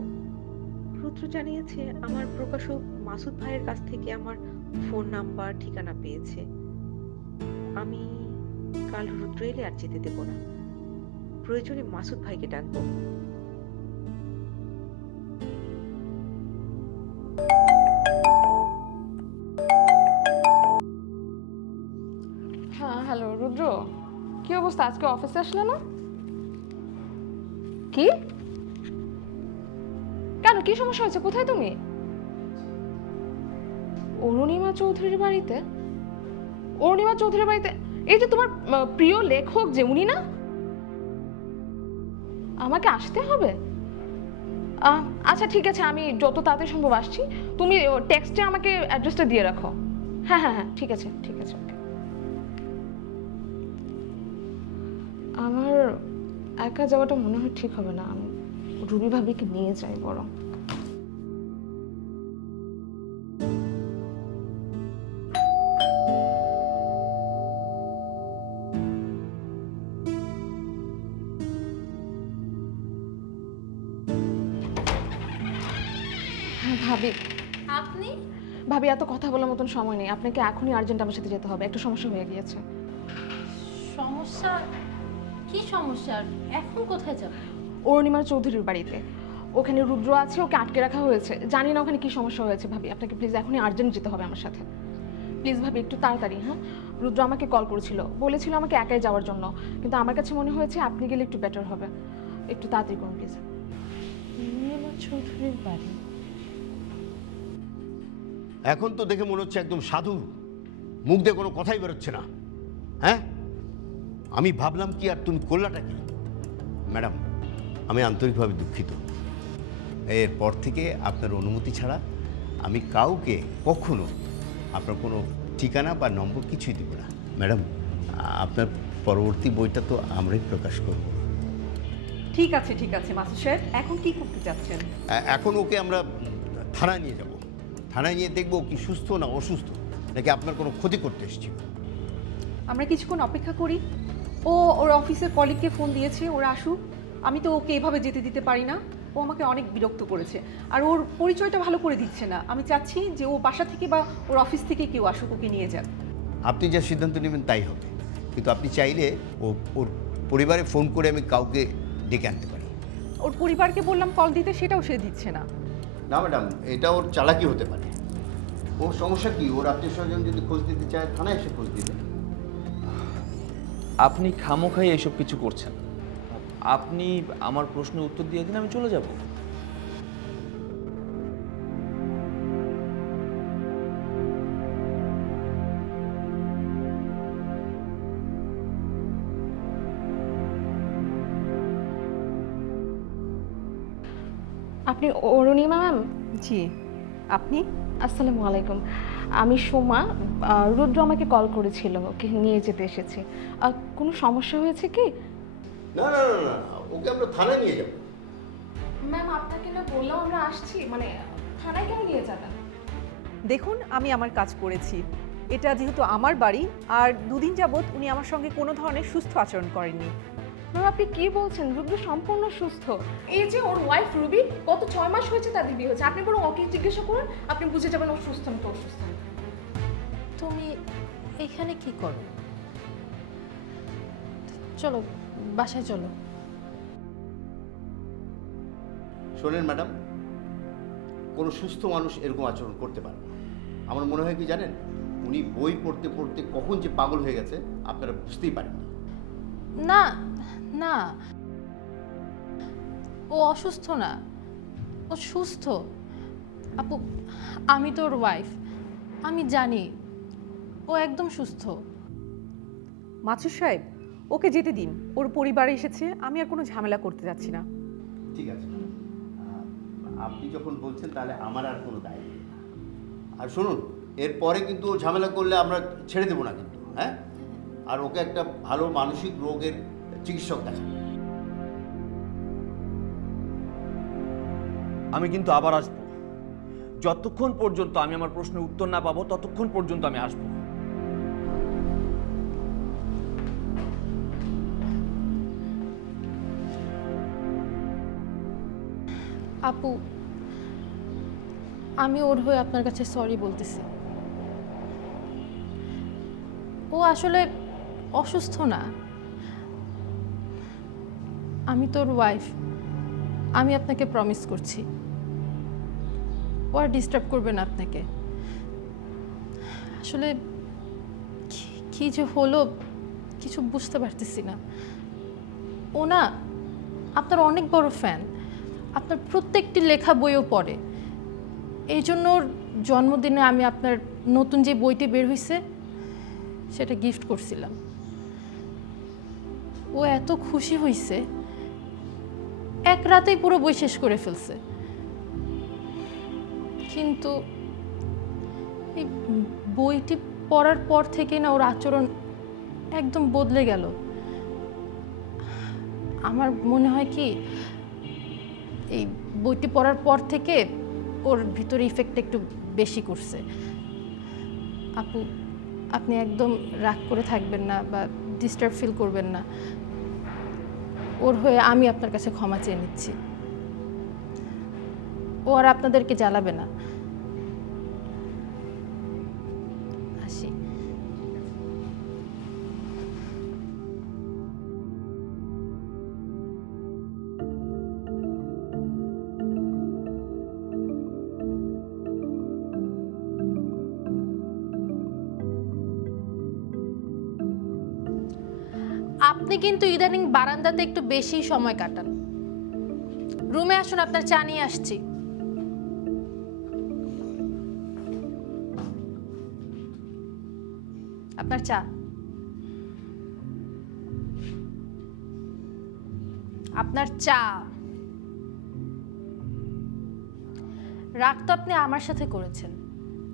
রুদ্র জানিয়েছে আমার প্রকাশক মাসুদ ভাইয়ের কাছ থেকে আমার ফোন নাম্বার, ঠিকানা পেয়েছে। আমি কাল রুদ্র এলে আর যেতে দেব না। প্রয়োজনে মাসুদ ভাইকে ডাকবো। হ্যালো রুদ্র, কি অবস্থা? আজকে অফিসে আসলে না? কি কেন, কি সমস্যা হয়েছে? কোথায় তুমি? অরুণিমা চৌধুরীর বাড়িতে? অরুণিমা চৌধুরীর বাড়িতে? এই যে তোমার প্রিয় লেখক যে, উনি না? আমাকে আসতে হবে? আচ্ছা ঠিক আছে, আমি যত তাড়াতাড়ি সম্ভব আসছি। তুমি টেক্সটে আমাকে অ্যাড্রেসটা দিয়ে রাখো। হ্যাঁ হ্যাঁ হ্যাঁ, ঠিক আছে ঠিক আছে। আমার একা যাওয়াটা মনে হয় ঠিক হবে না, আমি রুবি ভাবিকে নিয়ে যাই বরং। ভাবি, আপনি? ভাবি এত কথা বলার মতন সময় নেই, আপনাকে এখনই আর্জেন্ট আমার সাথে যেতে হবে, একটা সমস্যা হয়ে গিয়েছে। সমস্যা? কি সমস্যা? এখন কোথায় যাব? অরুণিমা চৌধুরীর বাড়িতে। ওখানে রুদ্র আছে, ওকে আটকে রাখা হয়েছে। জানি না ওখানে কি সমস্যা হয়েছে। ভাবি আপনাকে প্লিজ এখনই আর্জেন্ট যেতে হবে আমার সাথে। প্লিজ ভাবি একটু তাড়াতাড়ি। হ্যাঁ, রুদ্র আমাকে কল করেছিল, বলেছিল আমাকে একাই যাওয়ার জন্য, কিন্তু আমার কাছে মনে হয়েছে আপনি গেলে একটু বেটার হবে। একটু তাড়াতাড়ি করুন প্লিজ। অরুণিমা চৌধুরীর বাড়ি? এখন তো দেখে মনে হচ্ছে একদম সাধু, মুখ দিয়ে কোনো কথাই বেরোচ্ছে না। হ্যাঁ, আমি ভাবলাম কি, আর তুমি করলাটা কি? ম্যাডাম, আমি আন্তরিকভাবে দুঃখিত। এরপর থেকে আপনার অনুমতি ছাড়া আমি কাউকে কখনো আপনার কোনো ঠিকানা বা নম্বর কিছুই দেব না। ম্যাডাম, আপনার পরবর্তী বইটা তো আমরাই প্রকাশ করব। ঠিক আছে মাসুদ সাহেব, এখন কি করতে চাচ্ছেন? এখন ওকে আমরা থানায় নিয়ে যাব। থানায় নিয়ে দেখবো কি সুস্থ না অসুস্থ, নাকি আপনার কোনো ক্ষতি করতে এসেছিল। আমরা কিছুক্ষণ অপেক্ষা করি। ও ওর অফিসের কলিগকে ফোন দিয়েছে, ওরা আসুক। আমি তো ওকে এভাবে যেতে দিতে পারি না। ও আমাকে অনেক বিরক্ত করেছে, আর ওর পরিচয়টা ভালো করে দিচ্ছে না। আমি চাচ্ছি যে ও বাসা থেকে বা ওর অফিস থেকে কেউ আসুক, ওকে নিয়ে যান। আপনি যা সিদ্ধান্ত নেবেন তাই হবে, কিন্তু আপনি চাইলে ওর পরিবারে ফোন করে আমি কাউকে ডেকে আনতে পারি। ওর পরিবারকে বললাম কল দিতে, সেটাও সে দিচ্ছে না। না ম্যাডাম, এটা ওর চালাকি হতে পারে। ওর সমস্যা কি? ওর আত্মীয় স্বজন যদি খোঁজ দিতে চায়, থানায় এসে খোঁজ দিবে। আপনি খামোখাই এসব কিছু করছেন। আপনি আমার প্রশ্নের উত্তর দিয়ে দিন, আমি চলে যাব। আপনি অরুণিমা ম্যাম? জি, আপনি? আসসালামু আলাইকুম, আমি সোমা। রুদ্র আমাকে কল করেছিল, ওকে নিয়ে যেতে এসেছি। কোনো সমস্যা হয়েছে কি? না না না না, ওকে আমরা থানায় নিয়ে যাব। ম্যাম আপনাকে না বললাম আমরা আসছি, মানে থানায় কেন নিয়ে যাবেন? দেখুন, আমি আমার কাজ করেছি। এটা যেহেতু আমার বাড়ি, আর দুদিন যাবৎ উনি আমার সঙ্গে কোনো ধরনের সুস্থ আচরণ করেননি। ম্যাম আপনি কি বলছেন? রুদ্র সম্পূর্ণ সুস্থ। এই যে ওর ওয়াইফ রুবি, গত 6 মাস হয়েছে তাদের বিয়ে হয়েছে। আপনি বরং ওকে জিজ্ঞাসা করুন, আপনি বুঝে যাবেন ও সুস্থ না তো অসুস্থ। তুমি এখানে কি করো? চলো বাসায় চলো। শোনেন ম্যাডাম, কোনো সুস্থ মানুষ এরকম আচরণ করতে পারে না। আমার মনে হয় কি জানেন, উনি বই পড়তে পড়তে কখন যে পাগল হয়ে গেছে আপনারা বুঝতেই পারেন না না। না, ও অসুস্থ না, ও সুস্থ। আপু, আমি তোর ওয়াইফ, আমি জানি ও একদম সুস্থ। মাসুদ সাহেব, ওকে যেতে দিন। ওর পরিবারে এসেছে, আমি আর কোনো ঝামেলা করতে যাচ্ছি না। ঠিক আছে, আপনি যখন বলছেন তাহলে আমার আর কোনো দায় নেই। আর শুনুন, এরপরে কিন্তু ও ঝামেলা করলে আমরা ছেড়ে দেবো না কিন্তু। হ্যাঁ, আর ওকে একটা ভালো মানসিক রোগের চিকিৎসক দেখান। আমি কিন্তু আবার আসবো। যতক্ষণ পর্যন্ত আমি আমার প্রশ্নের উত্তর না পাবো, ততক্ষণ পর্যন্ত আমি আসবো। আপু, আমি ওর হয়ে আপনার কাছে সরি বলতেছি। ও আসলে অসুস্থ না। আমি তোর ওয়াইফ, আমি আপনাকে প্রমিস করছি ও আর ডিস্টার্ব করবে না আপনাকে। আসলে কি যে হলো কিছু বুঝতে পারতেছি না। ও না আপনার অনেক বড় ফ্যান, আপনার প্রত্যেকটি লেখা বইও পড়ে। এই জন্য ওর জন্মদিনে আমি আপনার নতুন যে বইটি বের হয়েছে সেটা গিফট করছিলাম। ও এত খুশি হয়েছে, এক রাতেই পুরো বই শেষ করে ফেলছে। কিন্তু এই বইটি পড়ার পর থেকে না ওর আচরণ একদম বদলে গেল। আমার মনে হয় কি এই বইটি পড়ার পর থেকে ওর ভিতরে ইফেক্টটা একটু বেশি করছে। আপু, আপনি একদম রাগ করে থাকবেন না বা ডিস্টার্ব ফিল করবেন না। ওর হয়ে আমি আপনার কাছে ক্ষমা চেয়ে নিচ্ছি। ও আর আপনাদেরকে জ্বালাবে না। আসি। আপনি কিন্তু ইদানিং বারান্দাতে একটু বেশি সময় কাটান। রুমে আসুন, আপনার চা নিয়ে আসছি। আপনার চা। আপনার চা। রাগ তো আপনি আমার সাথে করেছেন,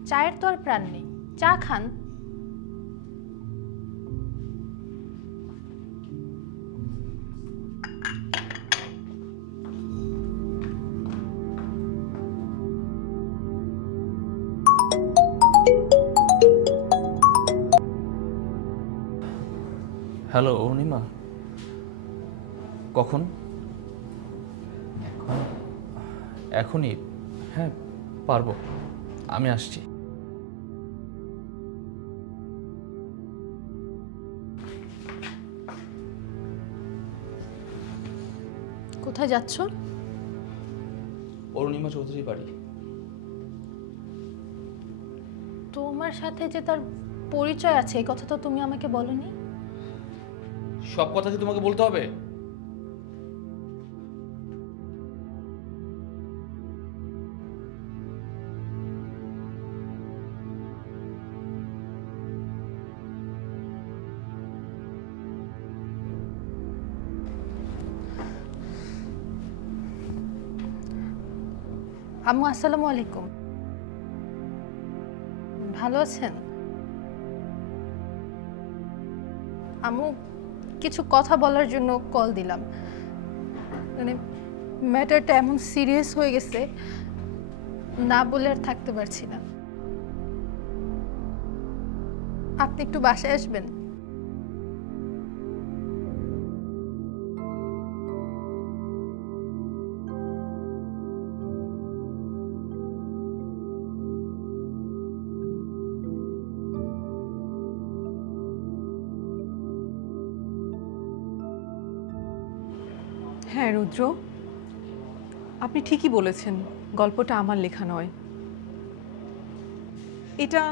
চায়ের তো আর প্রাণ নেই। চা খান। হ্যালো অরুণিমা, কখন? এখনই? হ্যাঁ পারবো, আমি আসছি। কোথায় যাচ্ছ? অরুণিমা চৌধুরী বাড়ি। তোমার সাথে যে তার পরিচয় আছে এই কথা তো তুমি আমাকে বলনি। সব কথা কি তোমাকে বলতে হবে? আম্মু আসসালামু আলাইকুম। ভালো আছেন? আম্মু, কিছু কথা বলার জন্য কল দিলাম। মানে ম্যাটারটা এমন সিরিয়াস হয়ে গেছে, না বলে আর থাকতে পারছি না। আপনি একটু বাসায় আসবেন? হ্যাঁ রুদ্র, আপনি ঠিকই বলেছেন, গল্পটা আমার লেখা নয়। এটা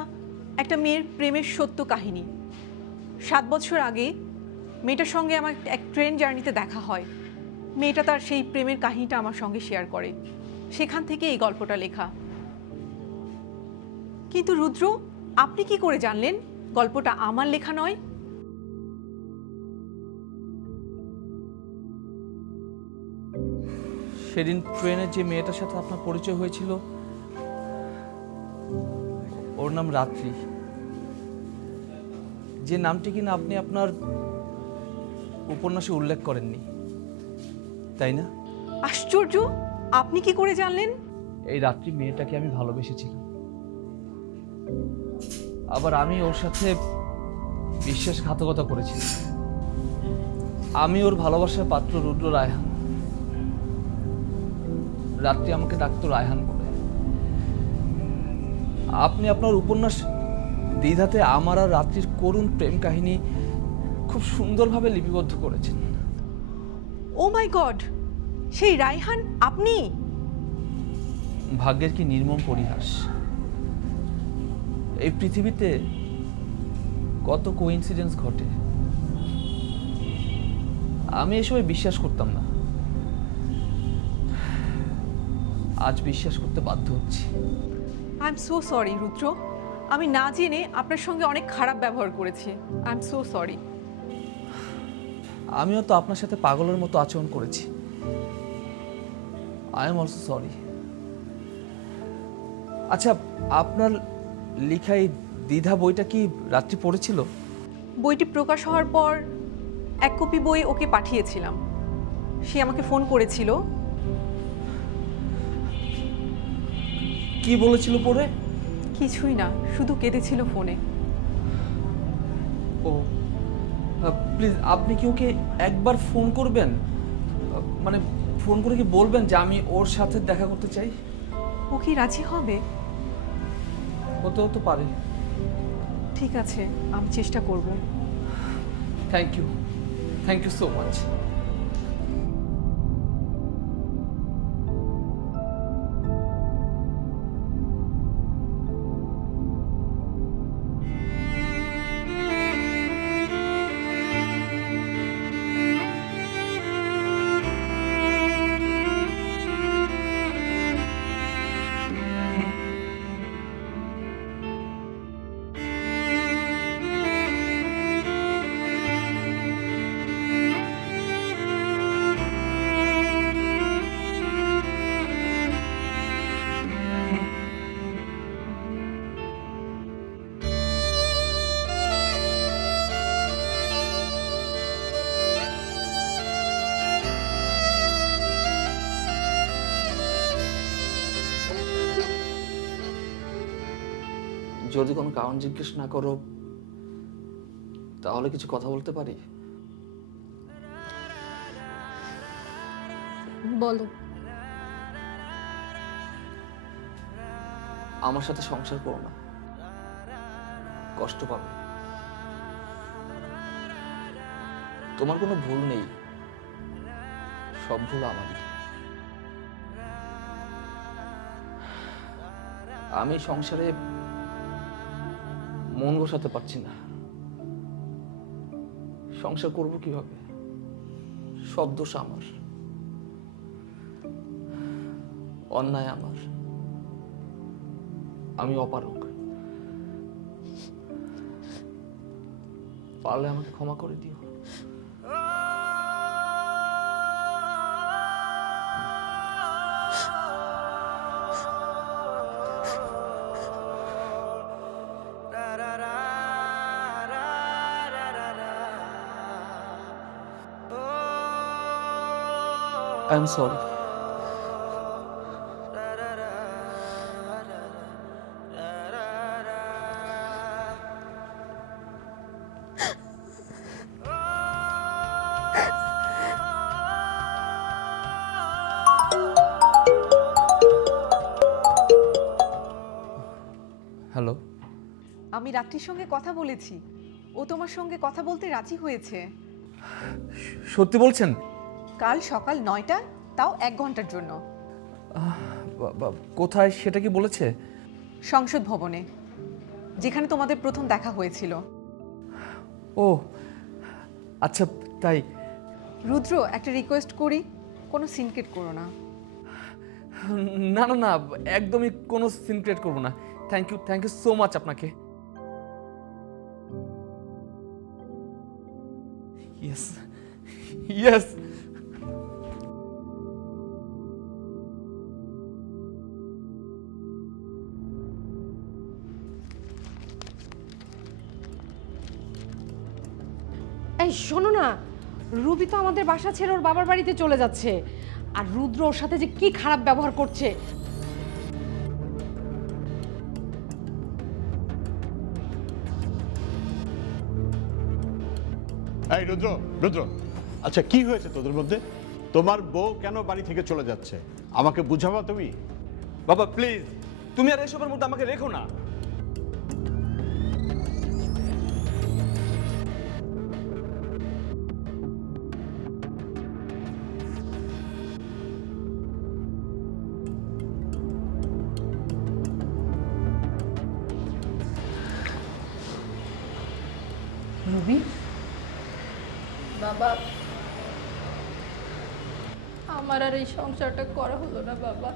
একটা মেয়ের প্রেমের সত্য কাহিনী। 7 বছর আগে মেয়েটার সঙ্গে আমার এক ট্রেন জার্নিতে দেখা হয়। মেয়েটা তার সেই প্রেমের কাহিনীটা আমার সঙ্গে শেয়ার করে, সেখান থেকে এই গল্পটা লেখা। কিন্তু রুদ্র, আপনি কি করে জানলেন গল্পটা আমার লেখা নয়? সেদিন ট্রেনে যে মেয়েটার সাথে আপনার পরিচয় হয়েছিল, ওর নাম রাত্রি। যে নামটি কিনা আপনি আপনার উপন্যাসে উল্লেখ করেননি, তাই না? আশ্চর্য, আপনি কি করে জানলেন? এই রাত্রি মেয়েটাকে আমি ভালোবেসেছিলাম, আবার আমি ওর সাথে বিশ্বাসঘাতকতা করেছি। আমি ওর ভালোবাসার পাত্র রুদ্র রায়হান। রাত্রি আমাকে ডাকতো রায়হান বলে। আপনি আপনার উপন্যাস দ্বিধাতে আমার আর রাত্রির করুণ প্রেম কাহিনী খুব সুন্দরভাবে লিপিবদ্ধ করেছেন। ও মাই গড, সেই রায়হান আপনি? ভাগ্যের কি নির্মম পরিহাস! এই পৃথিবীতে কত কোইন্সিডেন্স ঘটে, আমি এসবে বিশ্বাস করতাম না, আজ বিশ্বাস করতে বাধ্য হচ্ছি। আই এম সো সরি রুদ্র, আমি না জেনে আপনার সঙ্গে অনেক খারাপ ব্যবহার করেছি। I am so sorry. আমিও তো আপনার সাথে পাগলের মতো আচরণ করেছি। I am also sorry. আচ্ছা, আপনার লেখা এই দ্বিধা বইটা কি রাত্রি পড়েছিল? বইটি প্রকাশ হওয়ার পর এক কপি বই ওকে পাঠিয়েছিলাম। সে আমাকে ফোন করেছিল। কি বলেছিল পড়ে? কিছুই না, শুধু কেঁদেছিল ফোনে। ও প্লিজ, আপনি কি ওকে একবার ফোন করবেন? মানে ফোন করে কি বলবেন যে আমি ওর সাথে দেখা করতে চাই? ও কি রাজি হবে? হতেও তো পারে। ঠিক আছে, আমি চেষ্টা করব। Thank you so much. যদি কোনো কারণ জিজ্ঞেস না করো তাহলে কিছু কথা বলতে পারি? বলো। আমার সাথে সংসার করো না, কষ্ট পাবে। তোমার কোনো ভুল নেই, সব ভুল আমারই। আমি সংসারে মন বসাতে পারছি না। সংসার করব কিভাবে? সব দোষ আমার, অন্যায় আমার, আমি অপারগ। পারলে আমাকে ক্ষমা করে দিও। I am sorry. হ্যালো, আমি রাত্রির সঙ্গে কথা বলেছি। ও তোমার সঙ্গে কথা বলতে রাজি হয়েছে। সত্যি বলছেন? কাল সকাল 9টা, তাও 1 ঘন্টার জন্য। কোথায় সেটা কি বলেছে? সংসদ ভবনে, যেখানে তোমাদের প্রথম দেখা হয়েছিল। ও আচ্ছা, তাই? রুদ্র, একটা রিকোয়েস্ট করি, কোনো সিনক্রেট করো না। না না না, একদমই কোনো সিনক্রেট করবো না। থ্যাংক ইউ সো মাচ আপনাকে। Yes yes. এই শোনো না, রুবি তো আমাদের বাসা ছেড়ে ওর বাবার বাড়িতে চলে যাচ্ছে, আর রুদ্র ওর সাথে যে কি খারাপ ব্যবহার করছে। এই রুদ্র, রুদ্র, আচ্ছা কি হয়েছে তোদের মধ্যে? তোমার বউ কেন বাড়ি থেকে চলে যাচ্ছে? আমাকে বুঝাবা তুমি? বাবা প্লিজ, তুমি আর এসবের মধ্যে আমাকে রেখো না। রুবি, বাবা আমার আর এই সংসারটা করা হলো না বাবা।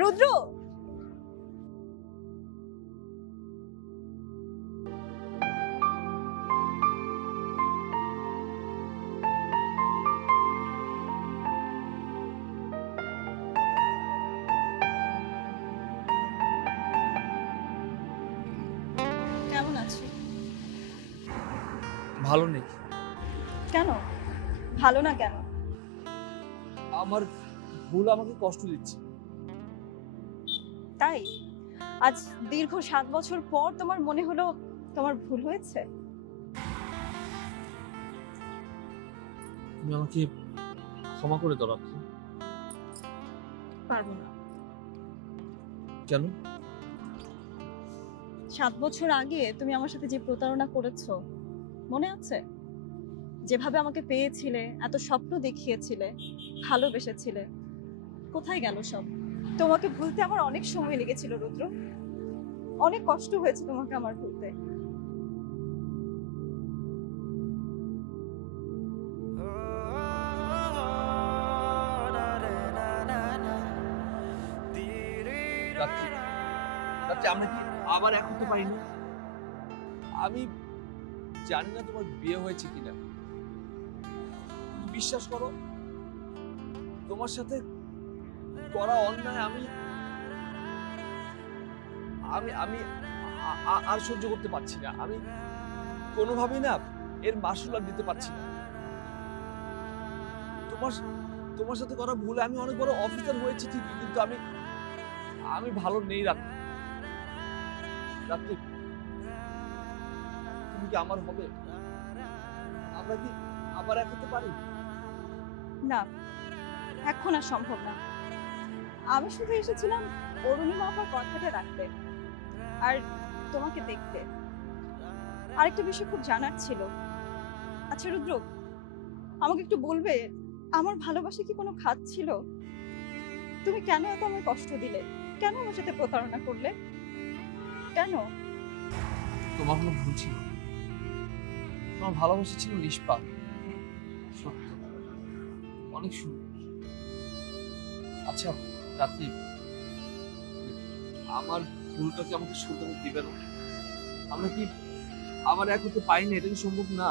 রুদ্র, কেমন আছো? ভালো নেই। কেন ভালো না কেন? আমার ভুল আমাকে কষ্ট দিচ্ছে। তাই আজ দীর্ঘ 7 বছর পর তোমার মনে হলো তোমার ভুল হয়েছে? তুমি আমাকে ক্ষমা করে দাও রাত্রি। পারবো না। কেন? 7 বছর আগে তুমি আমার সাথে যে প্রতারণা করেছো মনে আছে? যেভাবে আমাকে পেয়েছিলে, এত স্বপ্ন দেখিয়েছিলে, ভালোবেসেছিলে, কোথায় গেল সব? তোমাকে ভুলতে আমার অনেক সময় লেগেছিল রুদ্র, অনেক কষ্ট হয়েছে তোমাকে আমার ভুলতে। আমরা কি আবার এক হতে পারি না? আমি জানি না তোমার বিয়ে হয়েছে কিনা, বিশ্বাস করো তোমার সাথে করা অন্যায় আমি আমি আমি আর সহ্য করতে পারছি না। আমি কোনোভাবেই না এর মাসুল আর দিতে পারছি না। তোমার সাথে করা ভুলে আমি অনেক বড় অফিসার হয়েছি ঠিকই, কিন্তু আমি ভালো নেই রাত্রি। তুমি কি আমার হবে? আমরা কি আবার এক হতে পারি? না, এখন আর সম্ভব না। আমি শুধু এসেছিলাম অরুণিমা আপার কথাটা রাখতে আর তোমাকে দেখতে। আরেকটা বিষয় খুব জানার ছিল। আচ্ছা রুদ্র, আমাকে একটু বলবে আমার ভালোবাসা কি কোনো খাত ছিল? তুমি কেন এত আমার কষ্ট দিলে? কেন আমার সাথে প্রতারণা করলে? কেন? তোমার কোনো ভুল ছিল। তোমার ভালোবাসা ছিল নিষ্পাপ, সত্য, অনেক সুন্দর। আচ্ছা রাত্রি, আমার ভুলটা কি আমাকে শুধরে দিবে না? আমরা কি আবার এক হতে পারি না? এটা কি সম্ভব না?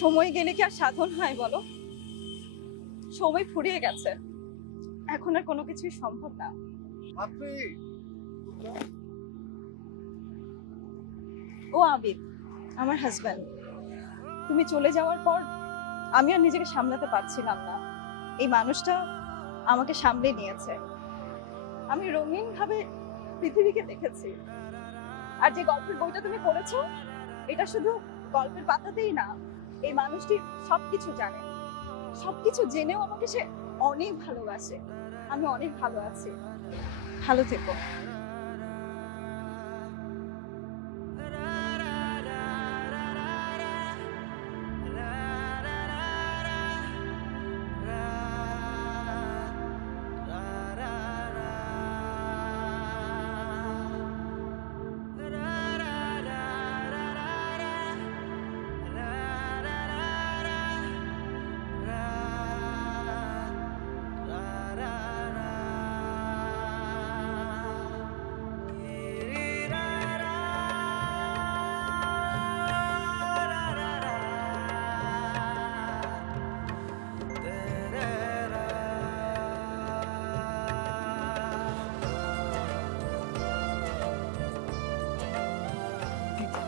সময় গেলে কি আর সাধন হয় বলো? সময় ফুরিয়ে গেছে, এখন আর কোনো কিছুই সম্ভব না। ও আবিদ, আমার হাজব্যান্ড। তুমি চলে যাওয়ার পর আমি আর নিজেকে সামলাতে পারছিলাম না। এই মানুষটা আমাকে সামলে নিয়েছে। আমি রঙিন ভাবে পৃথিবীকে দেখেছি। আর যে গল্পের বইটা তুমি পড়েছো, এটা শুধু গল্পের পাতাতেই না, এই মানুষটি সবকিছু জানে। সবকিছু জেনেও আমাকে সে অনেক ভালোবাসে। আমি অনেক ভালো আছি। ভালো থেকো।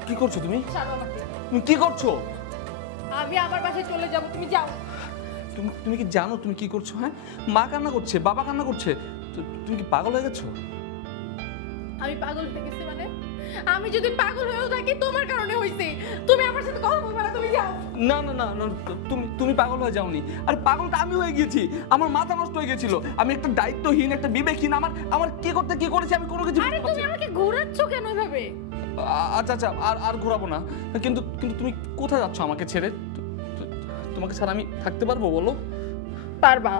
কি করছো তুমি? ছাড়ো আমাকে। তুমি কি করছো? আমি আমার বাসায় চলে যাব, তুমি যাও। তুমি কি জানো তুমি কি করছো? হ্যাঁ, মা কান্না করছে, বাবা কান্না করছে, তুমি কি পাগল হয়ে গেছো? আমি পাগল হয়ে গেছি মানে? আমি যদি পাগল হয়েও থাকি তোমার কারণে হইছে। তুমি আমার সাথে কথা বলবে না, তুমি যাও। না না না না, তুমি পাগল হয়ে যাওনি। আর পাগলটা আমি হয়ে গেছি, আমার মাথা নষ্ট হয়ে গেছিল। আমি একটা দায়িত্বহীন, একটা বিবেকহীন, আমার কি করতে কি করেছি আমি কোনো কিছু আরে তুমি আমাকে ঘোরাচ্ছ কেন এভাবে? আচ্ছা আচ্ছা, আর ঘোরাবো না। কিন্তু তুমি কোথায় যাচ্ছ আমাকে ছেড়ে? তোমাকে ছাড়া আমি থাকতে পারবো বলো? পারবা।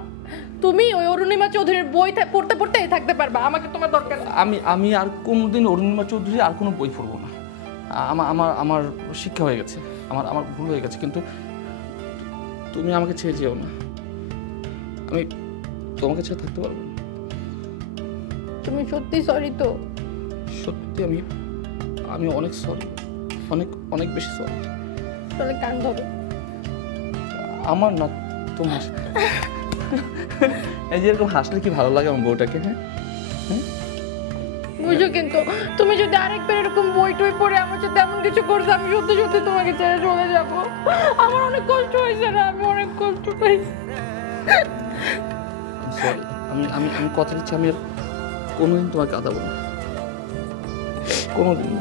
তুমি ওই অরুণিমা চৌধুরীর বই পড়তে পড়তে থাকতে পারবা, আমাকে তোমার দরকার নেই। আমি আর কোনোদিন অরুণিমা চৌধুরী আর কোনো বই পড়বো না। আমার শিক্ষা হয়ে গেছে, আমার ভুল হয়ে গেছে। কিন্তু তুমি আমাকে ছেড়ে যেও না, আমি তোমাকে ছেড়ে থাকতে পারবো না। তুমি সত্যি সরি তো? সত্যি আমি অনেক সরি, অনেক অনেক বেশি সরি। তাহলে কান ধরো। আমার না, তোমার। এই যে এরকম হাসলে কি ভালো লাগে আমার বউটাকে? হ্যাঁ, বুঝো, কিন্তু তুমি যদি আরেকবার এরকম বই টই পড়ে আমার সাথে এমন কিছু করছো, আমি সত্যি সত্যি তোমাকে ছেড়ে চলে যাব। আমার অনেক কষ্ট হয়েছে না, আমি অনেক কষ্ট পাইছি। সরি, আমি কথা দিচ্ছি আমি আর কোনোদিন তোমাকে কাঁদাবো না, কোনোদিন।